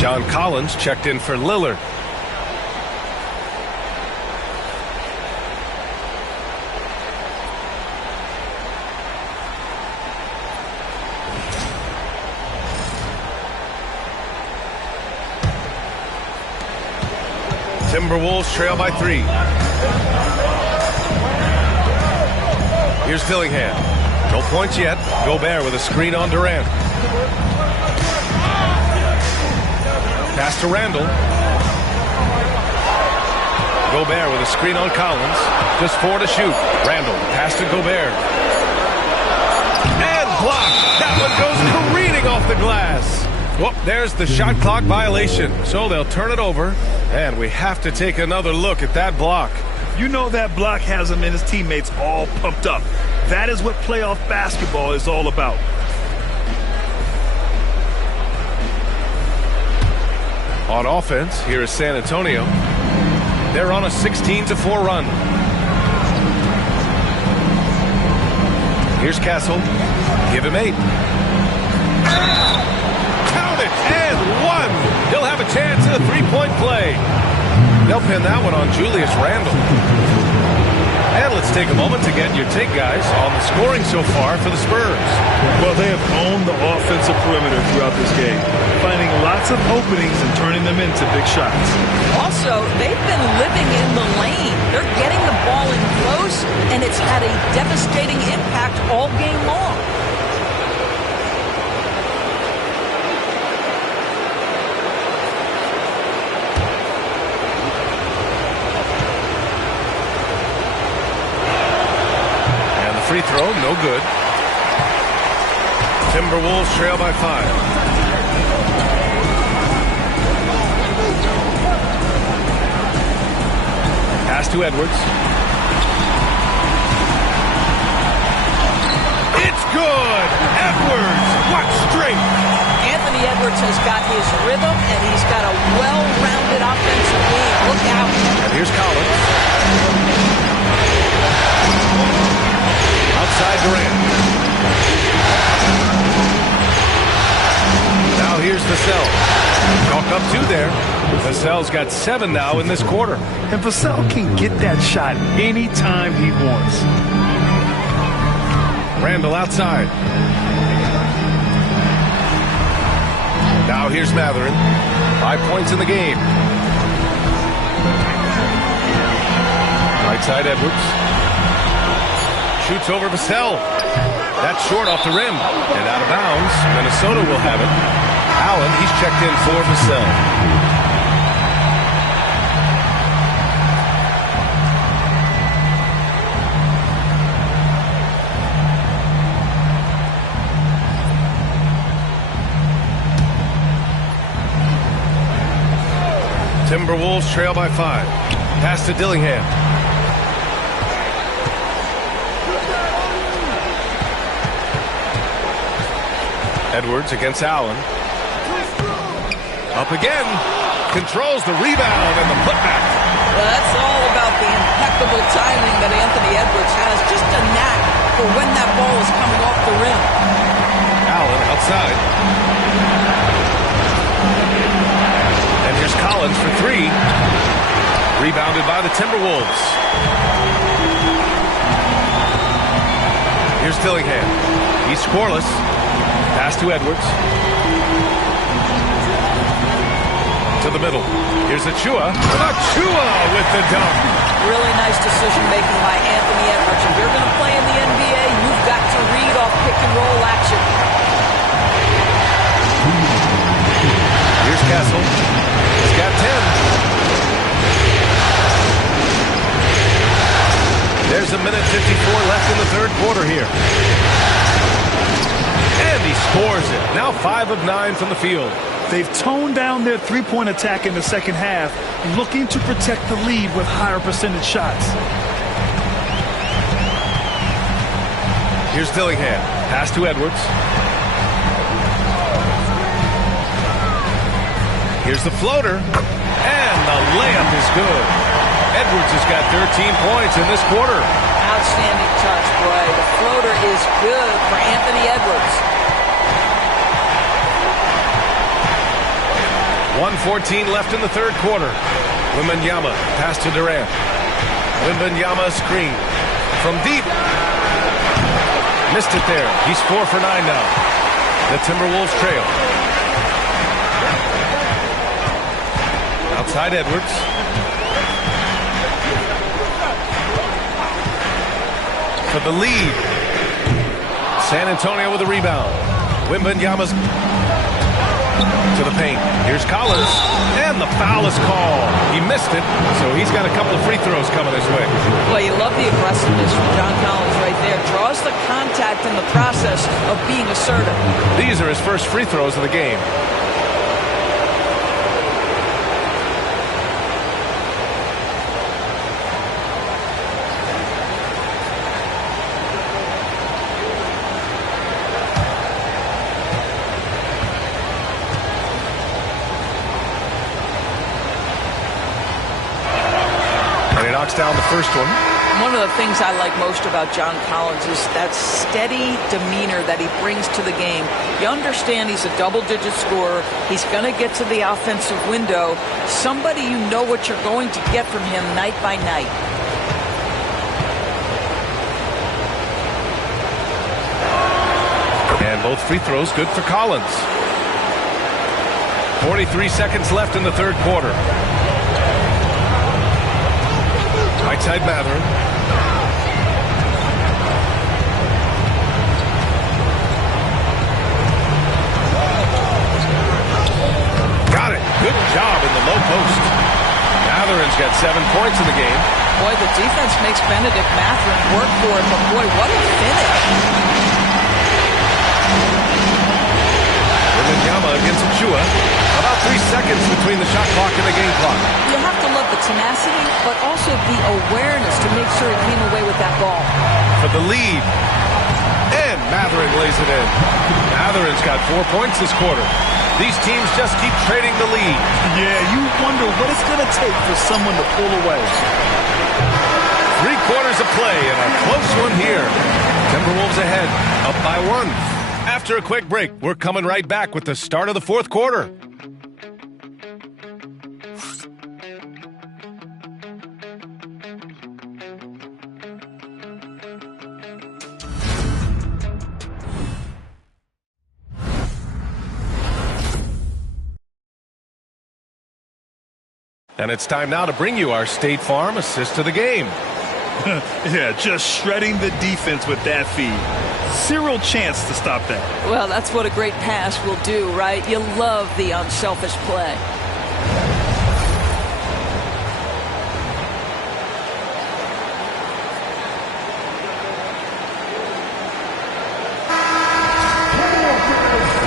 John Collins checked in for Lillard. Timberwolves trail by 3. Here's Dillingham. No points yet. Gobert with a screen on Durant. Pass to Randall. Gobert with a screen on Collins. Just 4 to shoot. Randall, pass to Gobert. And blocked. That one goes careening off the glass. Well, there's the shot clock violation. So they'll turn it over. And we have to take another look at that block. You know that block has him and his teammates all pumped up. That is what playoff basketball is all about. On offense, here is San Antonio. They're on a 16-4 run. Here's Castle. Give him 8. Count it, and 1. He'll have a chance at a three-point play. They'll pin that one on Julius Randle. And let's take a moment to get your take, guys, on the scoring so far for the Spurs. Well, they have owned the offensive perimeter throughout this game, finding lots of openings and turning them into big shots. Also, they've been living in the lane. They're getting the ball in close, and it's had a devastating impact all game long. Free throw, no good. Timberwolves trail by 5. Pass to Edwards. It's good! Edwards! What strength! Anthony Edwards has got his rhythm, and he's got a well-rounded offensive game. Look out. And here's Collins. Outside Durant. Now here's Vassell. Chalk up 2 there. Vassell's got 7 now in this quarter. And Vassell can get that shot anytime he wants. Randle outside. Now here's Mathurin. 5 points in the game. Right side Edwards. Shoots over Vassell. That's short off the rim. And out of bounds. Minnesota will have it. Allen, he's checked in for Vassell. Timberwolves trail by 5. Pass to Dillingham. Edwards against Allen. Up again. Controls the rebound and the putback. Well, that's all about the impeccable timing that Anthony Edwards has. Just a knack for when that ball is coming off the rim. Allen outside. And here's Collins for 3. Rebounded by the Timberwolves. Here's Dillingham. He's scoreless. Pass to Edwards. To the middle. Here's Achua. Achua with the dunk. Really nice decision-making by Anthony Edwards. If you're going to play in the NBA, you've got to read off pick-and-roll action. Here's Castle. He's got 10. There's a minute 54 left in the third quarter here. And he scores it. Now 5 of 9 from the field. They've toned down their three-point attack in the second half, looking to protect the lead with higher percentage shots. Here's Dillingham. Pass to Edwards. Here's the floater. And the layup is good. Edwards has got 13 points in this quarter. Outstanding touch, boy. The floater is good for Anthony Edwards. 1:14 left in the third quarter. Wembanyama pass to Durant. Wembanyama screen from deep. Missed it there. He's 4 for 9 now. The Timberwolves trail. Outside Edwards. For the lead. San Antonio with a rebound. Wembanyama's to the paint. Here's Collins. And the foul is called. He missed it, so he's got a couple of free throws coming his way. Well, you love the aggressiveness from John Collins right there. Draws the contact in the process of being assertive. These are his first free throws of the game. knocks down the first one. One of the things I like most about John Collins is that steady demeanor that he brings to the game. You understand he's a double-digit scorer. He's going to get to the offensive window. Somebody you know what you're going to get from him night by night. And both free throws good for Collins. 43 seconds left in the third quarter. Right side Mathurin. Got it. Good job in the low post. Mathurin's got 7 points in the game. Boy, the defense makes Benedict Mathurin work for it, but boy, what a finish. Wembanyama against Achua. About 3 seconds between the shot clock and the game clock. You have to love the tenacity, but also the awareness to make sure he came away with that ball. For the lead. And Mathurin lays it in. Mathurin's got 4 points this quarter. These teams just keep trading the lead. Yeah, you wonder what it's going to take for someone to pull away. 3 quarters of play and a close one here. Timberwolves ahead, up by 1. After a quick break, we're coming right back with the start of the fourth quarter. And it's time now to bring you our State Farm assist of the game. Yeah, just shredding the defense with that feed. Zero chance to stop that. Well, that's what a great pass will do, right? You love the unselfish play.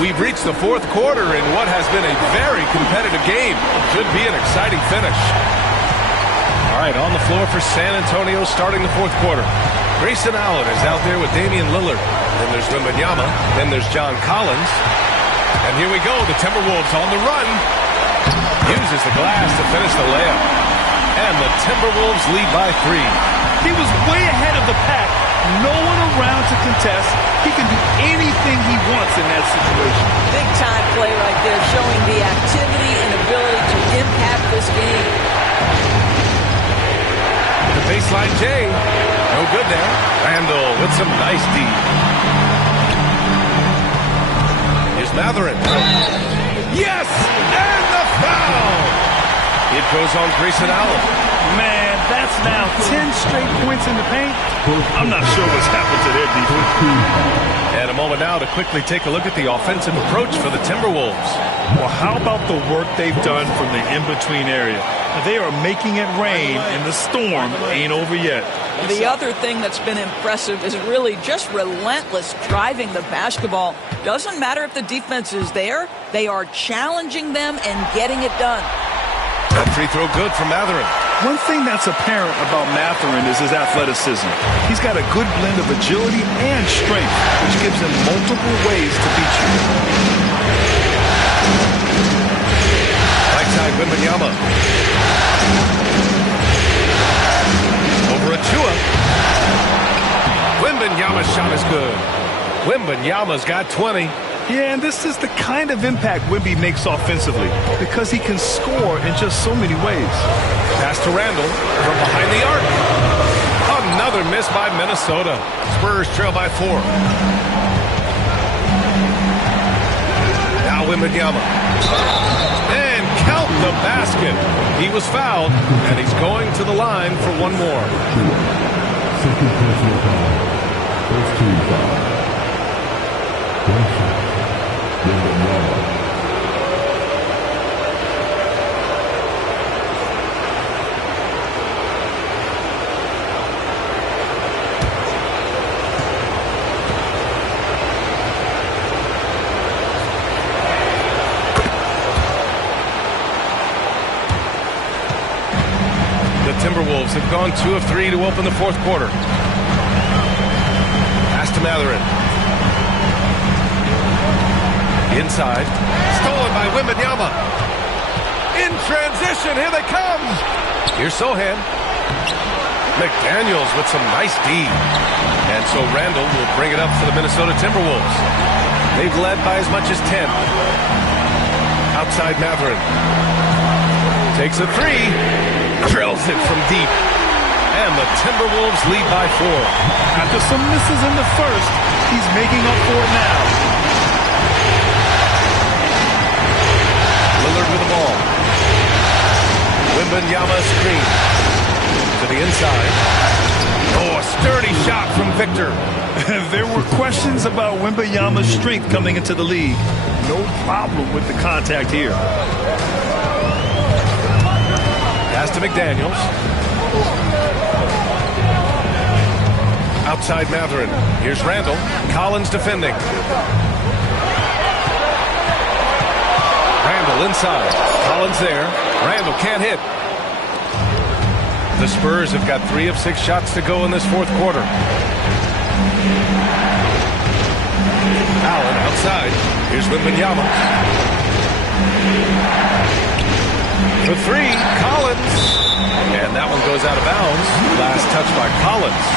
We've reached the fourth quarter in what has been a very competitive game. Should be an exciting finish. All right, on the floor for San Antonio starting the fourth quarter. Grayson Allen is out there with Damian Lillard. Then there's Wembanyama. Then there's John Collins. And here we go. The Timberwolves on the run. Uses the glass to finish the layup. And the Timberwolves lead by 3. He was way ahead of the pack. No one around to contest. He can do anything he wants in that situation. Big time play right there, showing the activity and ability to impact this game. The baseline J. No good there. Randall with some nice D. Here's Mathurin. Yes! And the foul! It goes on Grayson Allen. Man, that's now 10 straight points in the paint. I'm not sure what's happened to their defense. And a moment now to quickly take a look at the offensive approach for the Timberwolves. Well, how about the work they've done from the in-between area? They are making it rain, and the storm ain't over yet. The other thing that's been impressive is really just relentless driving the basketball. Doesn't matter if the defense is there, they are challenging them and getting it done. That free throw good for Mathurin. One thing that's apparent about Mathurin is his athleticism. He's got a good blend of agility and strength, which gives him multiple ways to beat you. Right side, Wembanyama. Over Achua. Wembanyama's shot is good. Wembanyama's got 20. Yeah, and this is the kind of impact Wemby makes offensively because he can score in just so many ways. Pass to Randall from behind the arc. Another miss by Minnesota. Spurs trail by 4. Now Wembanyama. And count the basket. He was fouled, and he's going to the line for one more. Second personal foul. First team foul. The Timberwolves have gone 2 of 3 to open the fourth quarter. Pass to Mathurin. Inside. Stolen by Wembanyama. In transition. Here they come. Here's Sohan. McDaniels with some nice D. And so Randall will bring it up for the Minnesota Timberwolves. They've led by as much as 10. Outside Mathurin. Takes a three. Drills it from deep. And the Timberwolves lead by 4. After some misses in the first, he's making up for it now. Lillard with the ball. Wembanyama screen. To the inside. Oh, a sturdy shot from Victor. There were questions about Wembanyama's strength coming into the league. No problem with the contact here. Pass to McDaniels. Outside Mathurin. Here's Randall. Collins defending. Randall inside. Collins there. Randall can't hit. The Spurs have got 3 of 6 shots to go in this fourth quarter. Allen outside. Here's Wembanyama. For 3, Collins. And that one goes out of bounds. Last touch by Collins.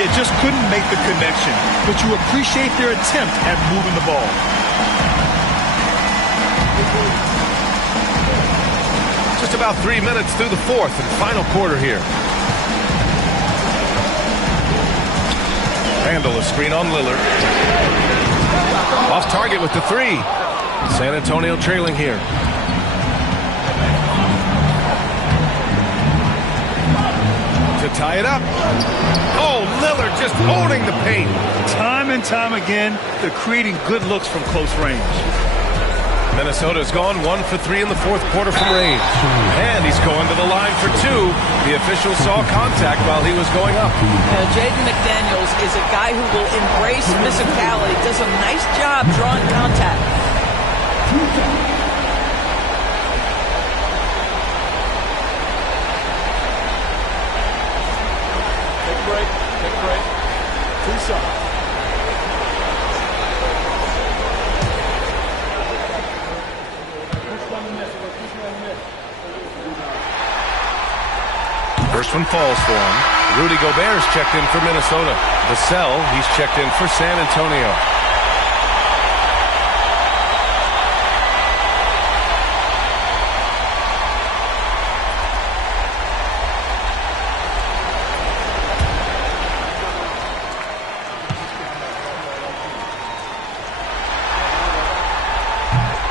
It just couldn't make the connection, but you appreciate their attempt at moving the ball. Just about 3 minutes through the fourth and final quarter here. Randall a screen on Lillard. Off target with the 3. San Antonio trailing here. To tie it up. Oh, Lillard just holding the paint. Time and time again, they're creating good looks from close range. Minnesota's gone 1 for 3 in the fourth quarter from range. And he's going to the line for 2. The official saw contact while he was going up. Jaden McDaniels is a guy who will embrace physicality. Does a nice job drawing contact. Take a break. 2 shots. First one falls for him. Rudy Gobert's checked in for Minnesota. Vassell, he's checked in for San Antonio.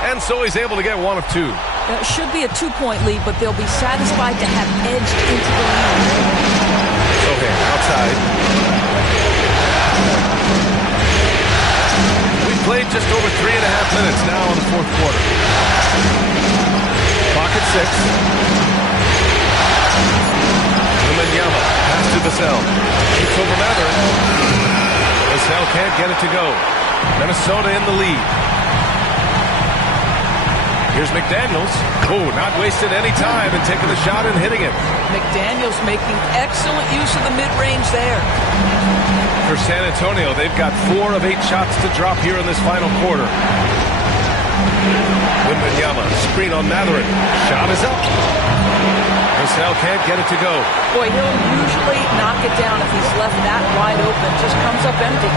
And so he's able to get 1 of 2. That should be a 2-point lead, but they'll be satisfied to have edged into the lead. Okay, outside. We've played just over 3.5 minutes now in the fourth quarter. Clock at 6. Wembanyama, pass to Vassell. Shoots over Mather. Vassell can't get it to go. Minnesota in the lead. Here's McDaniels. Oh, not wasting any time and taking the shot and hitting it. McDaniels making excellent use of the mid-range there. For San Antonio, they've got 4 of 8 shots to drop here in this final quarter. Wembanyama, screen on Mathurin. Shot is up. Vassell can't get it to go. Boy, he'll usually knock it down if he's left that wide open. Just comes up empty.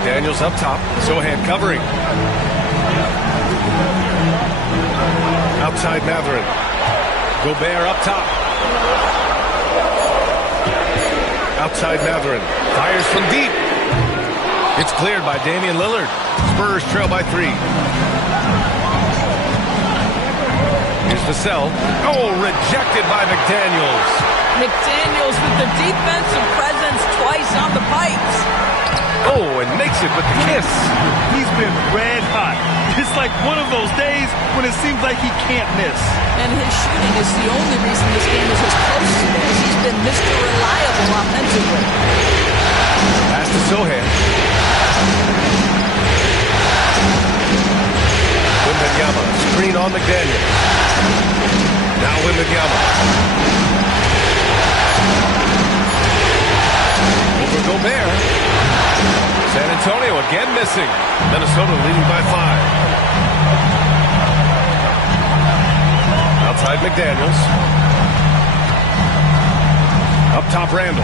McDaniels up top. Sohan covering. Outside Mathurin. Gobert up top. Outside Mathurin. Fires from deep. It's cleared by Damian Lillard. Spurs trail by 3. Here's Vassell. Oh, rejected by McDaniels. McDaniels with the defensive presence twice on the pipes. Oh, and makes it with the kiss. He's been red hot. It's like one of those days when it seems like he can't miss. And his shooting is the only reason this game is as close to this. He's been Mr. Reliable offensively. Pass to Sohan. Wembanyama, screen on McDaniel. Now Wembanyama. Over Gobert. San Antonio again missing. Minnesota leading by 5. Outside McDaniels. Up top Randall.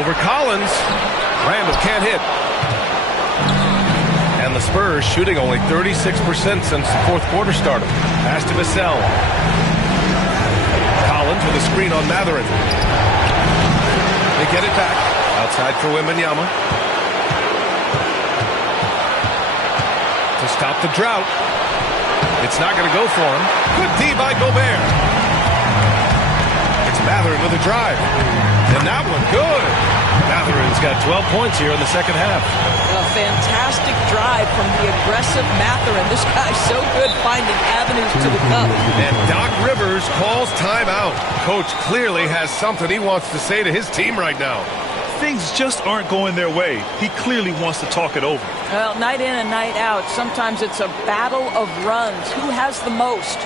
Over Collins. Randall can't hit. And the Spurs shooting only 36% since the fourth quarter started. Pass to Vassell. Collins with a screen on Mathurin. They get it back. Outside for Wembanyama. To stop the drought. It's not going to go for him. Good D by Gobert. It's Mathurin with a drive. And that one good. Mathurin's got 12 points here in the second half. A fantastic drive from the aggressive Mathurin. This guy's so good finding avenues to the cup. And Doc Rivers calls timeout. Coach clearly has something he wants to say to his team right now. Things just aren't going their way. He clearly wants to talk it over. Well, night in and night out, sometimes it's a battle of runs. Who has the most?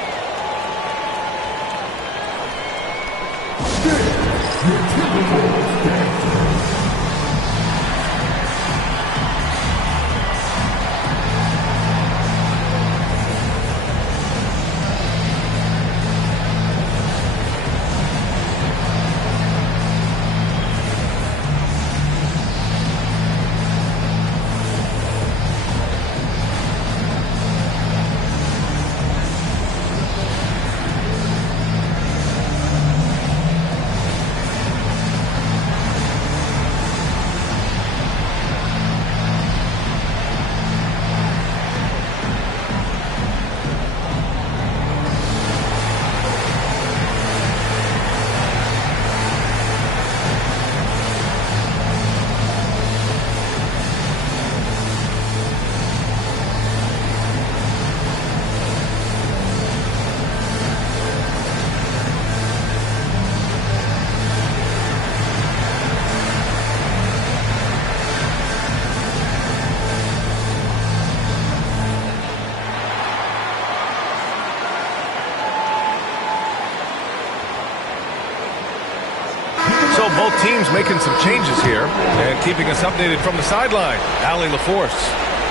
So both teams making some changes here and keeping us updated from the sideline. Allie LaForce.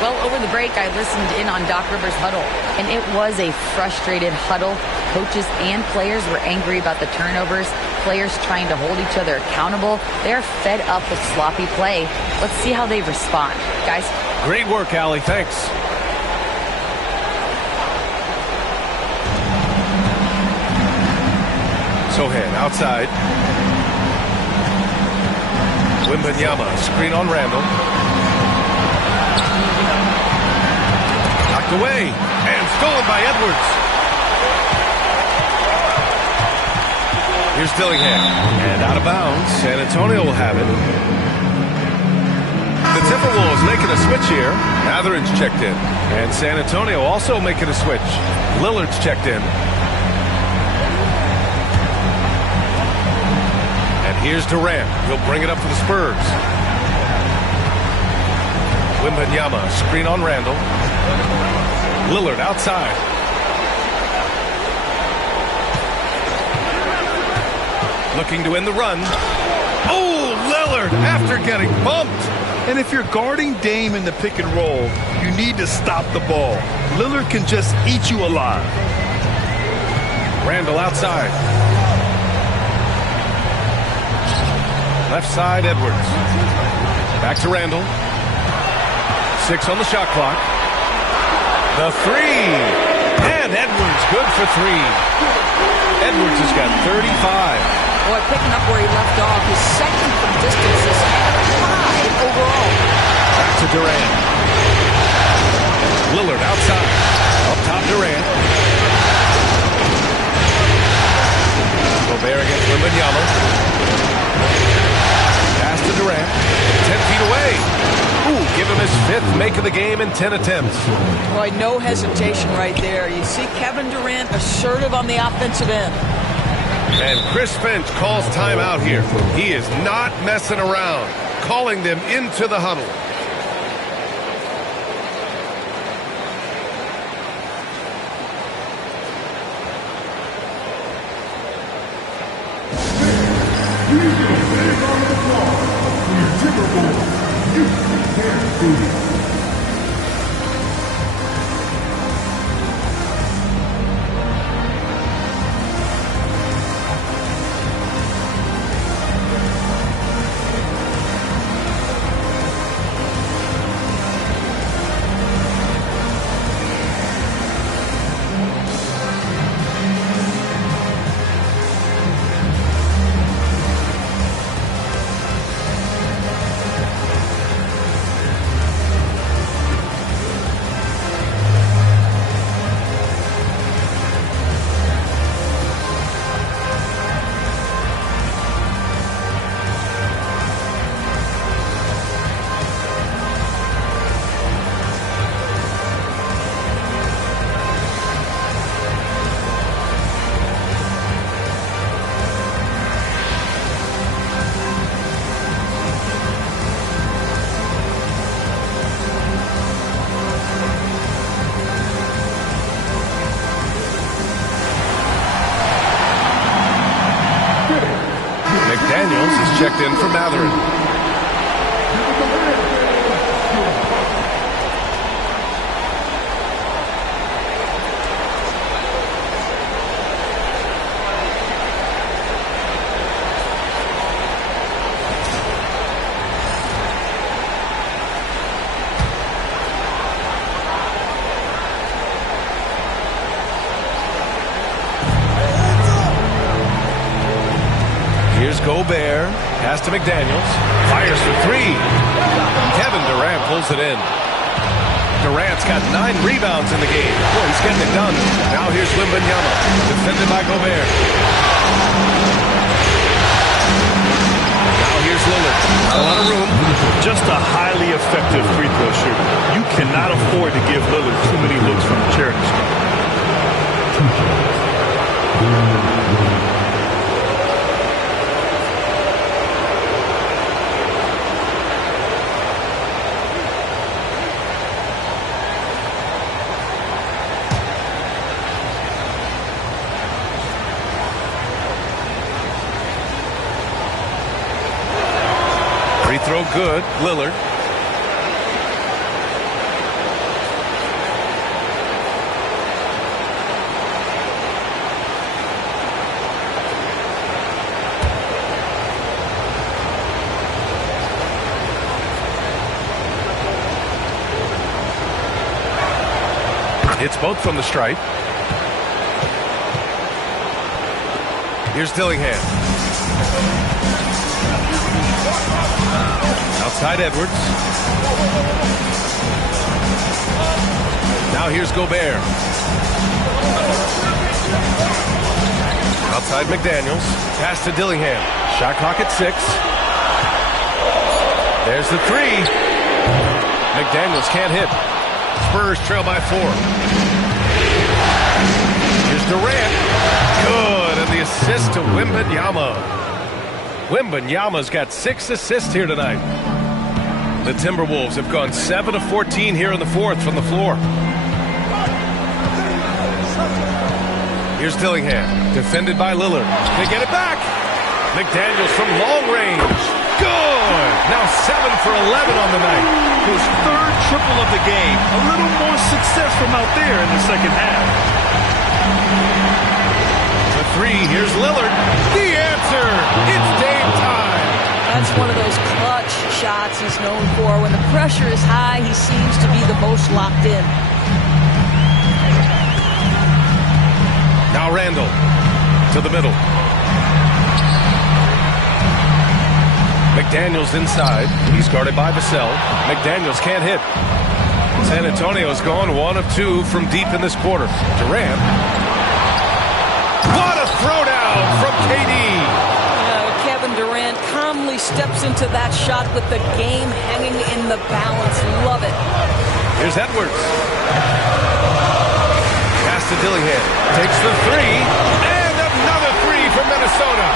Well, over the break, I listened in on Doc Rivers' huddle, and it was a frustrated huddle. Coaches and players were angry about the turnovers, players trying to hold each other accountable. They're fed up with sloppy play. Let's see how they respond. Guys? Great work, Allie. Thanks. Sohan outside. Wembanyama, screen on Randall. Knocked away and stolen by Edwards. Here's Dillingham. And out of bounds. San Antonio will have it. The Timberwolves making a switch here. Mathurin's checked in. And San Antonio also making a switch. Lillard's checked in. And here's Durant. He'll bring it up for the Spurs. Wembanyama, screen on Randall. Lillard outside. Looking to end the run. Oh, Lillard after getting bumped. And if you're guarding Dame in the pick and roll, you need to stop the ball. Lillard can just eat you alive. Randall outside. Left side, Edwards. Back to Randall. 6 on the shot clock. The three. And Edwards good for 3. Edwards has got 35. Boy, picking up where he left off. His second from distance is 5 overall. Back to Durant. Lillard outside. Up top Durant. Gobert against Wembanyama. Pass to Durant. 10 feet away. Ooh, give him his 5th make of the game in 10 attempts. Boy, no hesitation right there. You see Kevin Durant assertive on the offensive end. And Chris Finch calls timeout here. He is not messing around, calling them into the huddle. checked in for Mathurin. Here's Gobert. Pass to McDaniels. Fires for three. Kevin Durant pulls it in. Durant's got 9 rebounds in the game. Boy, he's getting it done. Now here's Wembanyama. Defended by Gobert. Now here's Lillard. A lot of room. Just a highly effective free throw shooter. You cannot afford to give Lillard too many looks from the charity stripe. Free throw good. Lillard. It's both from the stripe. Here's Dillingham. Outside Edwards. Now here's Gobert. Outside McDaniels. Pass to Dillingham. Shot clock at 6. There's the 3. McDaniels can't hit. Spurs trail by 4. Here's Durant. Good. And the assist to Wembanyama. Wembanyama's got 6 assists here tonight. The Timberwolves have gone 7 of 14 here in the fourth from the floor. Here's Dillingham, defended by Lillard. They get it back. McDaniels from long range. Good. Now 7 for 11 on the night. His third triple of the game. A little more success from out there in the second half. The 3, here's Lillard. The answer. It's Dame time. That's one of those clutch shots he's known for. When the pressure is high, he seems to be the most locked in. Now Randall to the middle. McDaniels inside. He's guarded by Vassell. McDaniels can't hit. San Antonio's gone 1 of 2 from deep in this quarter. Durant. What a throwdown from KD. Kevin Durant calmly steps into that shot with the game hanging in the balance. Love it. Here's Edwards. Pass to Dillingham. Takes the 3. And another 3 from Minnesota.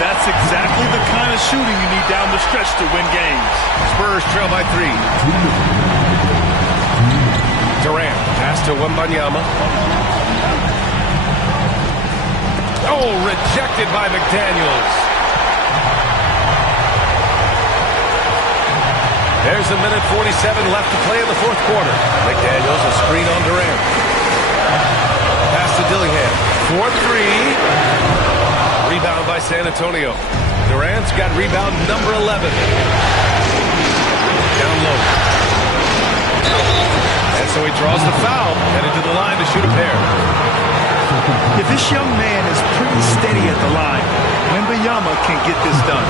That's exactly the kind of shooting you need down the stretch to win games. Spurs trail by 3. Durant. Pass to Wembanyama. Oh, rejected by McDaniels. There's a minute 47 left to play in the fourth quarter. McDaniels a screen on Durant. Pass to Dillingham. 4-3. Rebound by San Antonio. Durant's got rebound number 11. Down low. And so he draws the foul. Headed to the line to shoot a pair. If this young man is pretty steady at the line, Wembanyama can get this done.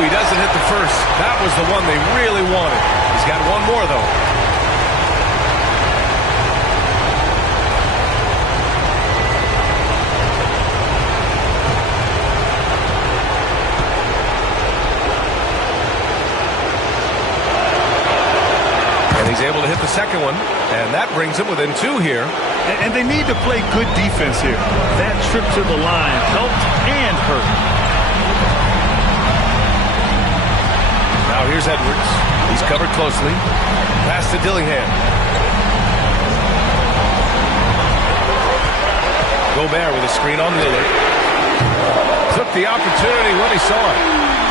He doesn't hit the first. That was the one they really wanted. He's got one more, though. And he's able to hit the second one. And that brings him within 2 here. And they need to play good defense here. That trip to the line helped and hurt. Now here's Edwards. He's covered closely. Pass to Dillingham. Gobert with a screen on Lillard. Took the opportunity when he saw it.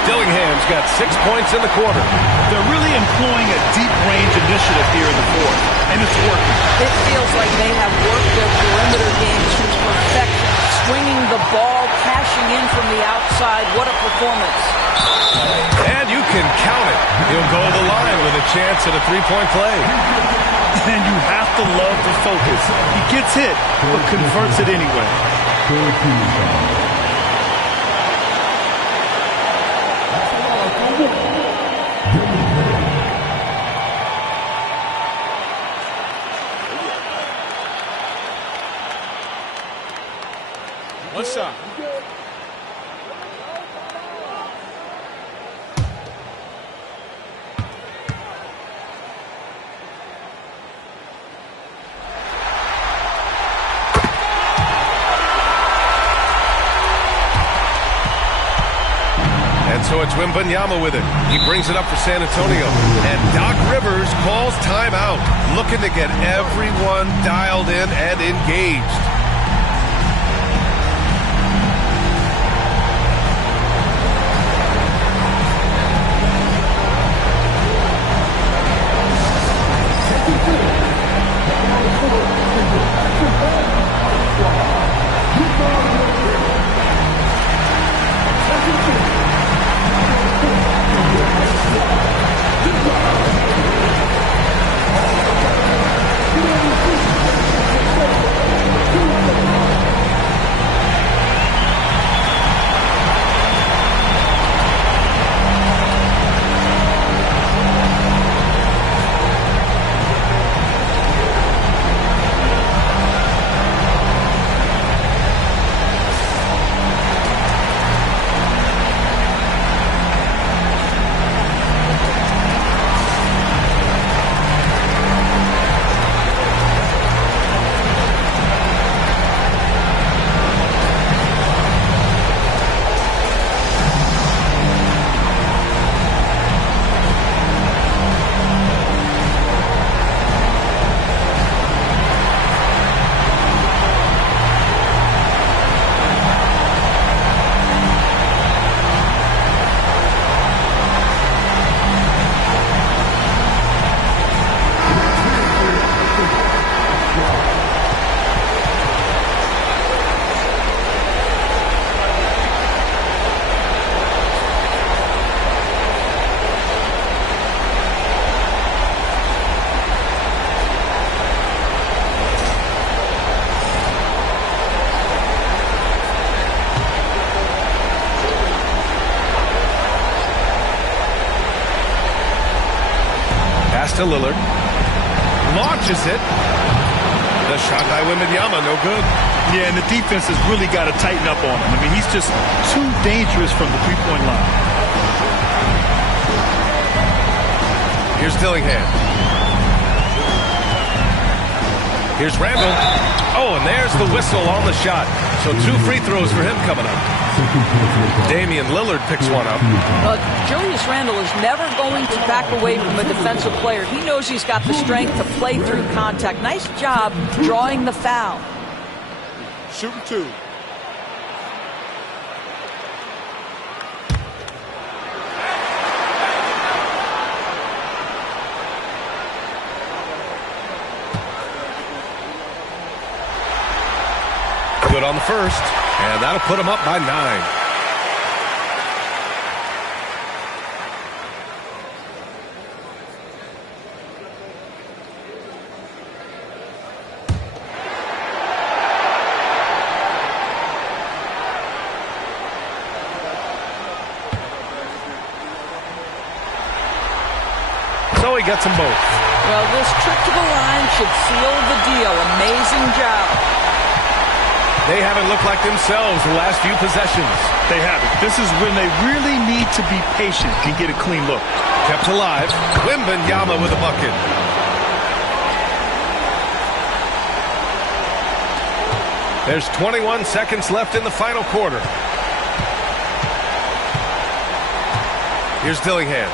Dillingham's got 6 points in the quarter. They're really employing a deep-range initiative here in the fourth, and it's working. It feels like they have worked their perimeter game to perfection. Swinging the ball, cashing in from the outside. What a performance. And you can count it. He'll go to the line with a chance at a three-point play. And you have to love the focus. He gets hit, but converts it anyway. One shot. And so it's Wembanyama with it. He brings it up for San Antonio. And Doc Rivers calls timeout, looking to get everyone dialed in and engaged. To Lillard. Launches it. The shot by Wembanyama, no good. Yeah, and the defense has really got to tighten up on him. I mean, he's just too dangerous from the three-point line. Here's Dillingham. Here's Randall. Oh, and there's the whistle on the shot. So 2 free throws for him coming up. Damian Lillard picks one up. Julius Randle is never going to back away from a defensive player. He knows he's got the strength to play through contact. Nice job drawing the foul. Shooting 2. Good on the first, and that'll put him up by 9. So he gets them both. Well, this trip to the line should seal the deal. Amazing job. They haven't looked like themselves the last few possessions. They haven't. This is when they really need to be patient and get a clean look. Kept alive. Wembanyama with a bucket. There's 21 seconds left in the final quarter. Here's Dillingham.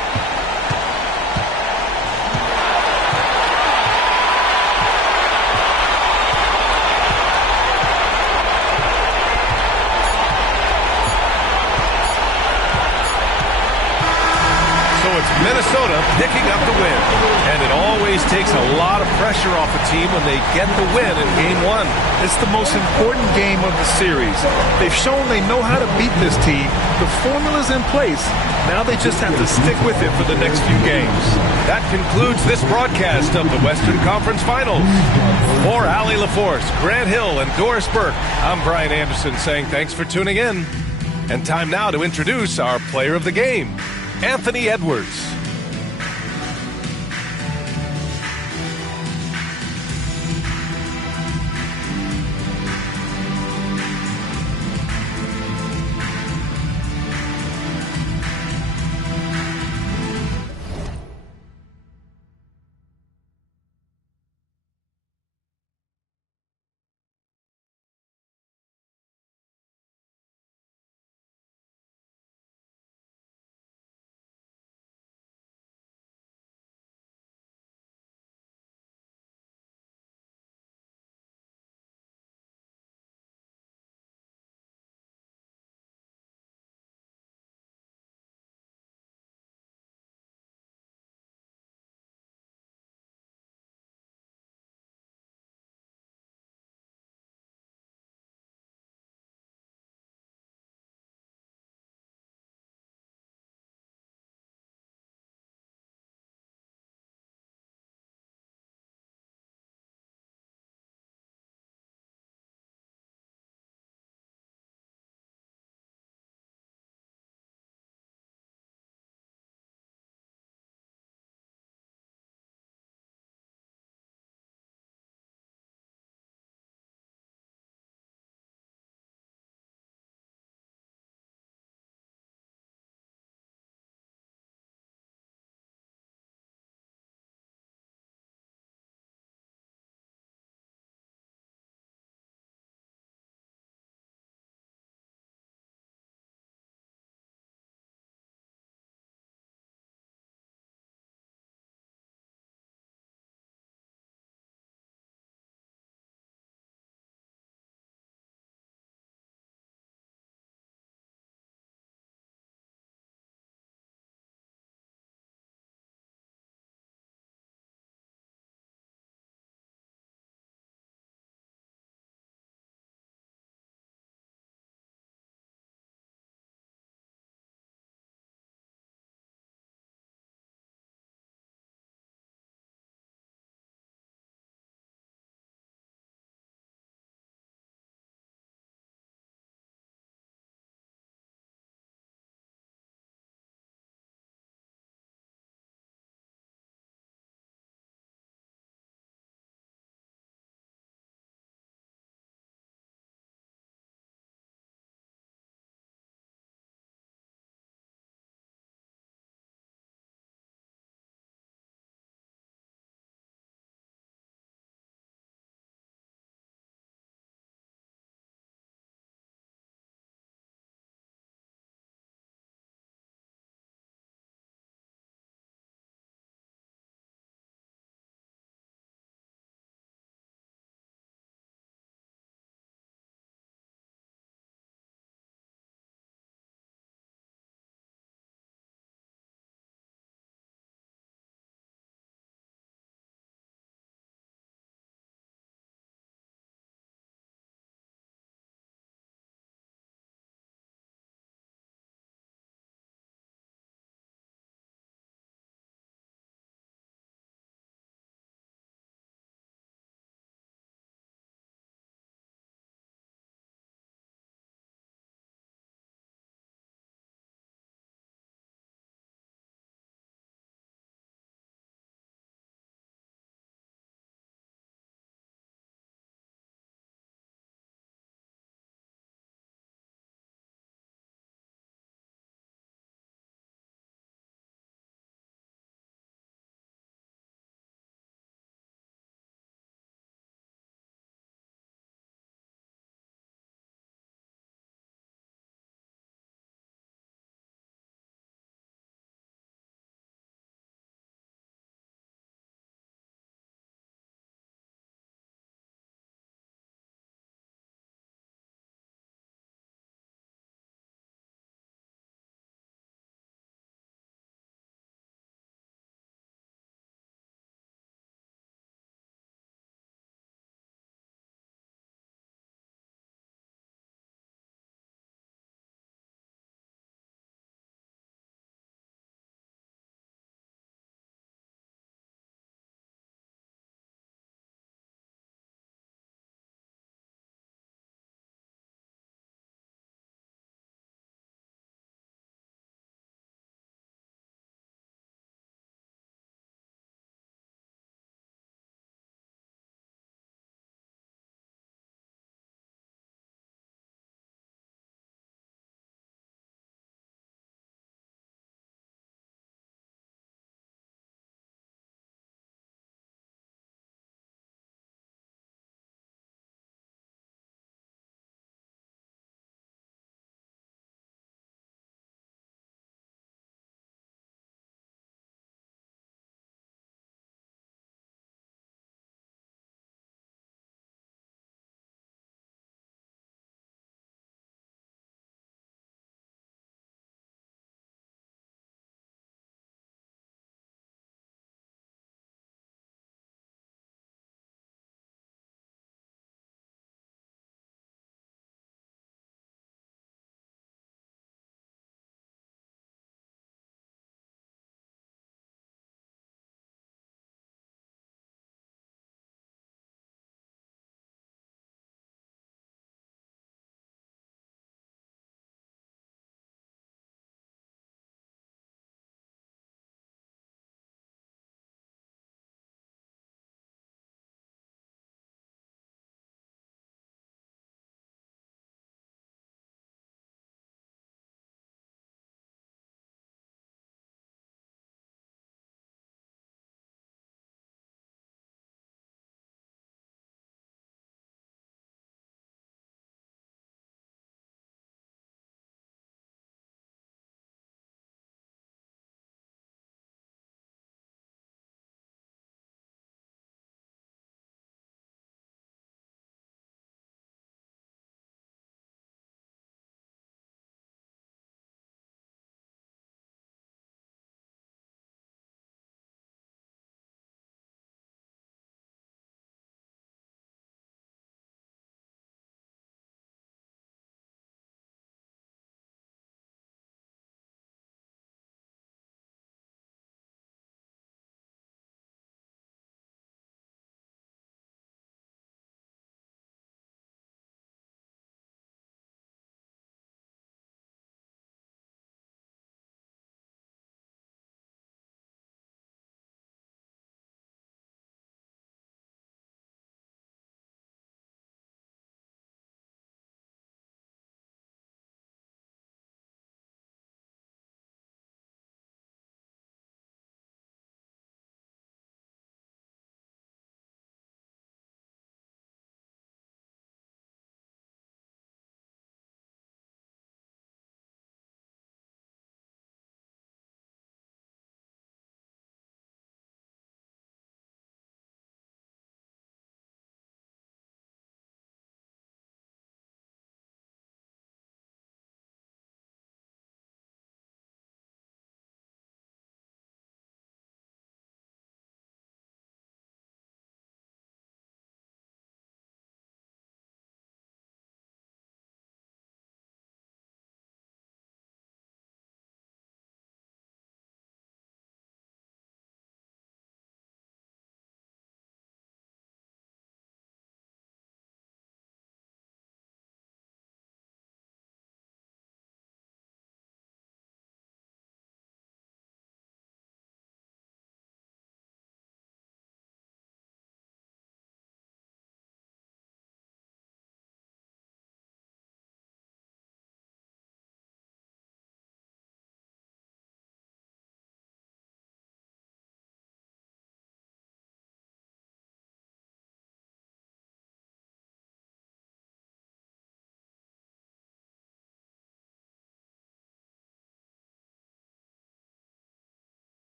So it's Minnesota picking up the win. And it always takes a lot of pressure off a team when they get the win in Game 1. It's the most important game of the series. They've shown they know how to beat this team. The formula's in place. Now they just have to stick with it for the next few games. That concludes this broadcast of the Western Conference Finals. For Allie LaForce, Grant Hill, and Doris Burke, I'm Brian Anderson saying thanks for tuning in. And time now to introduce our player of the game, Anthony Edwards.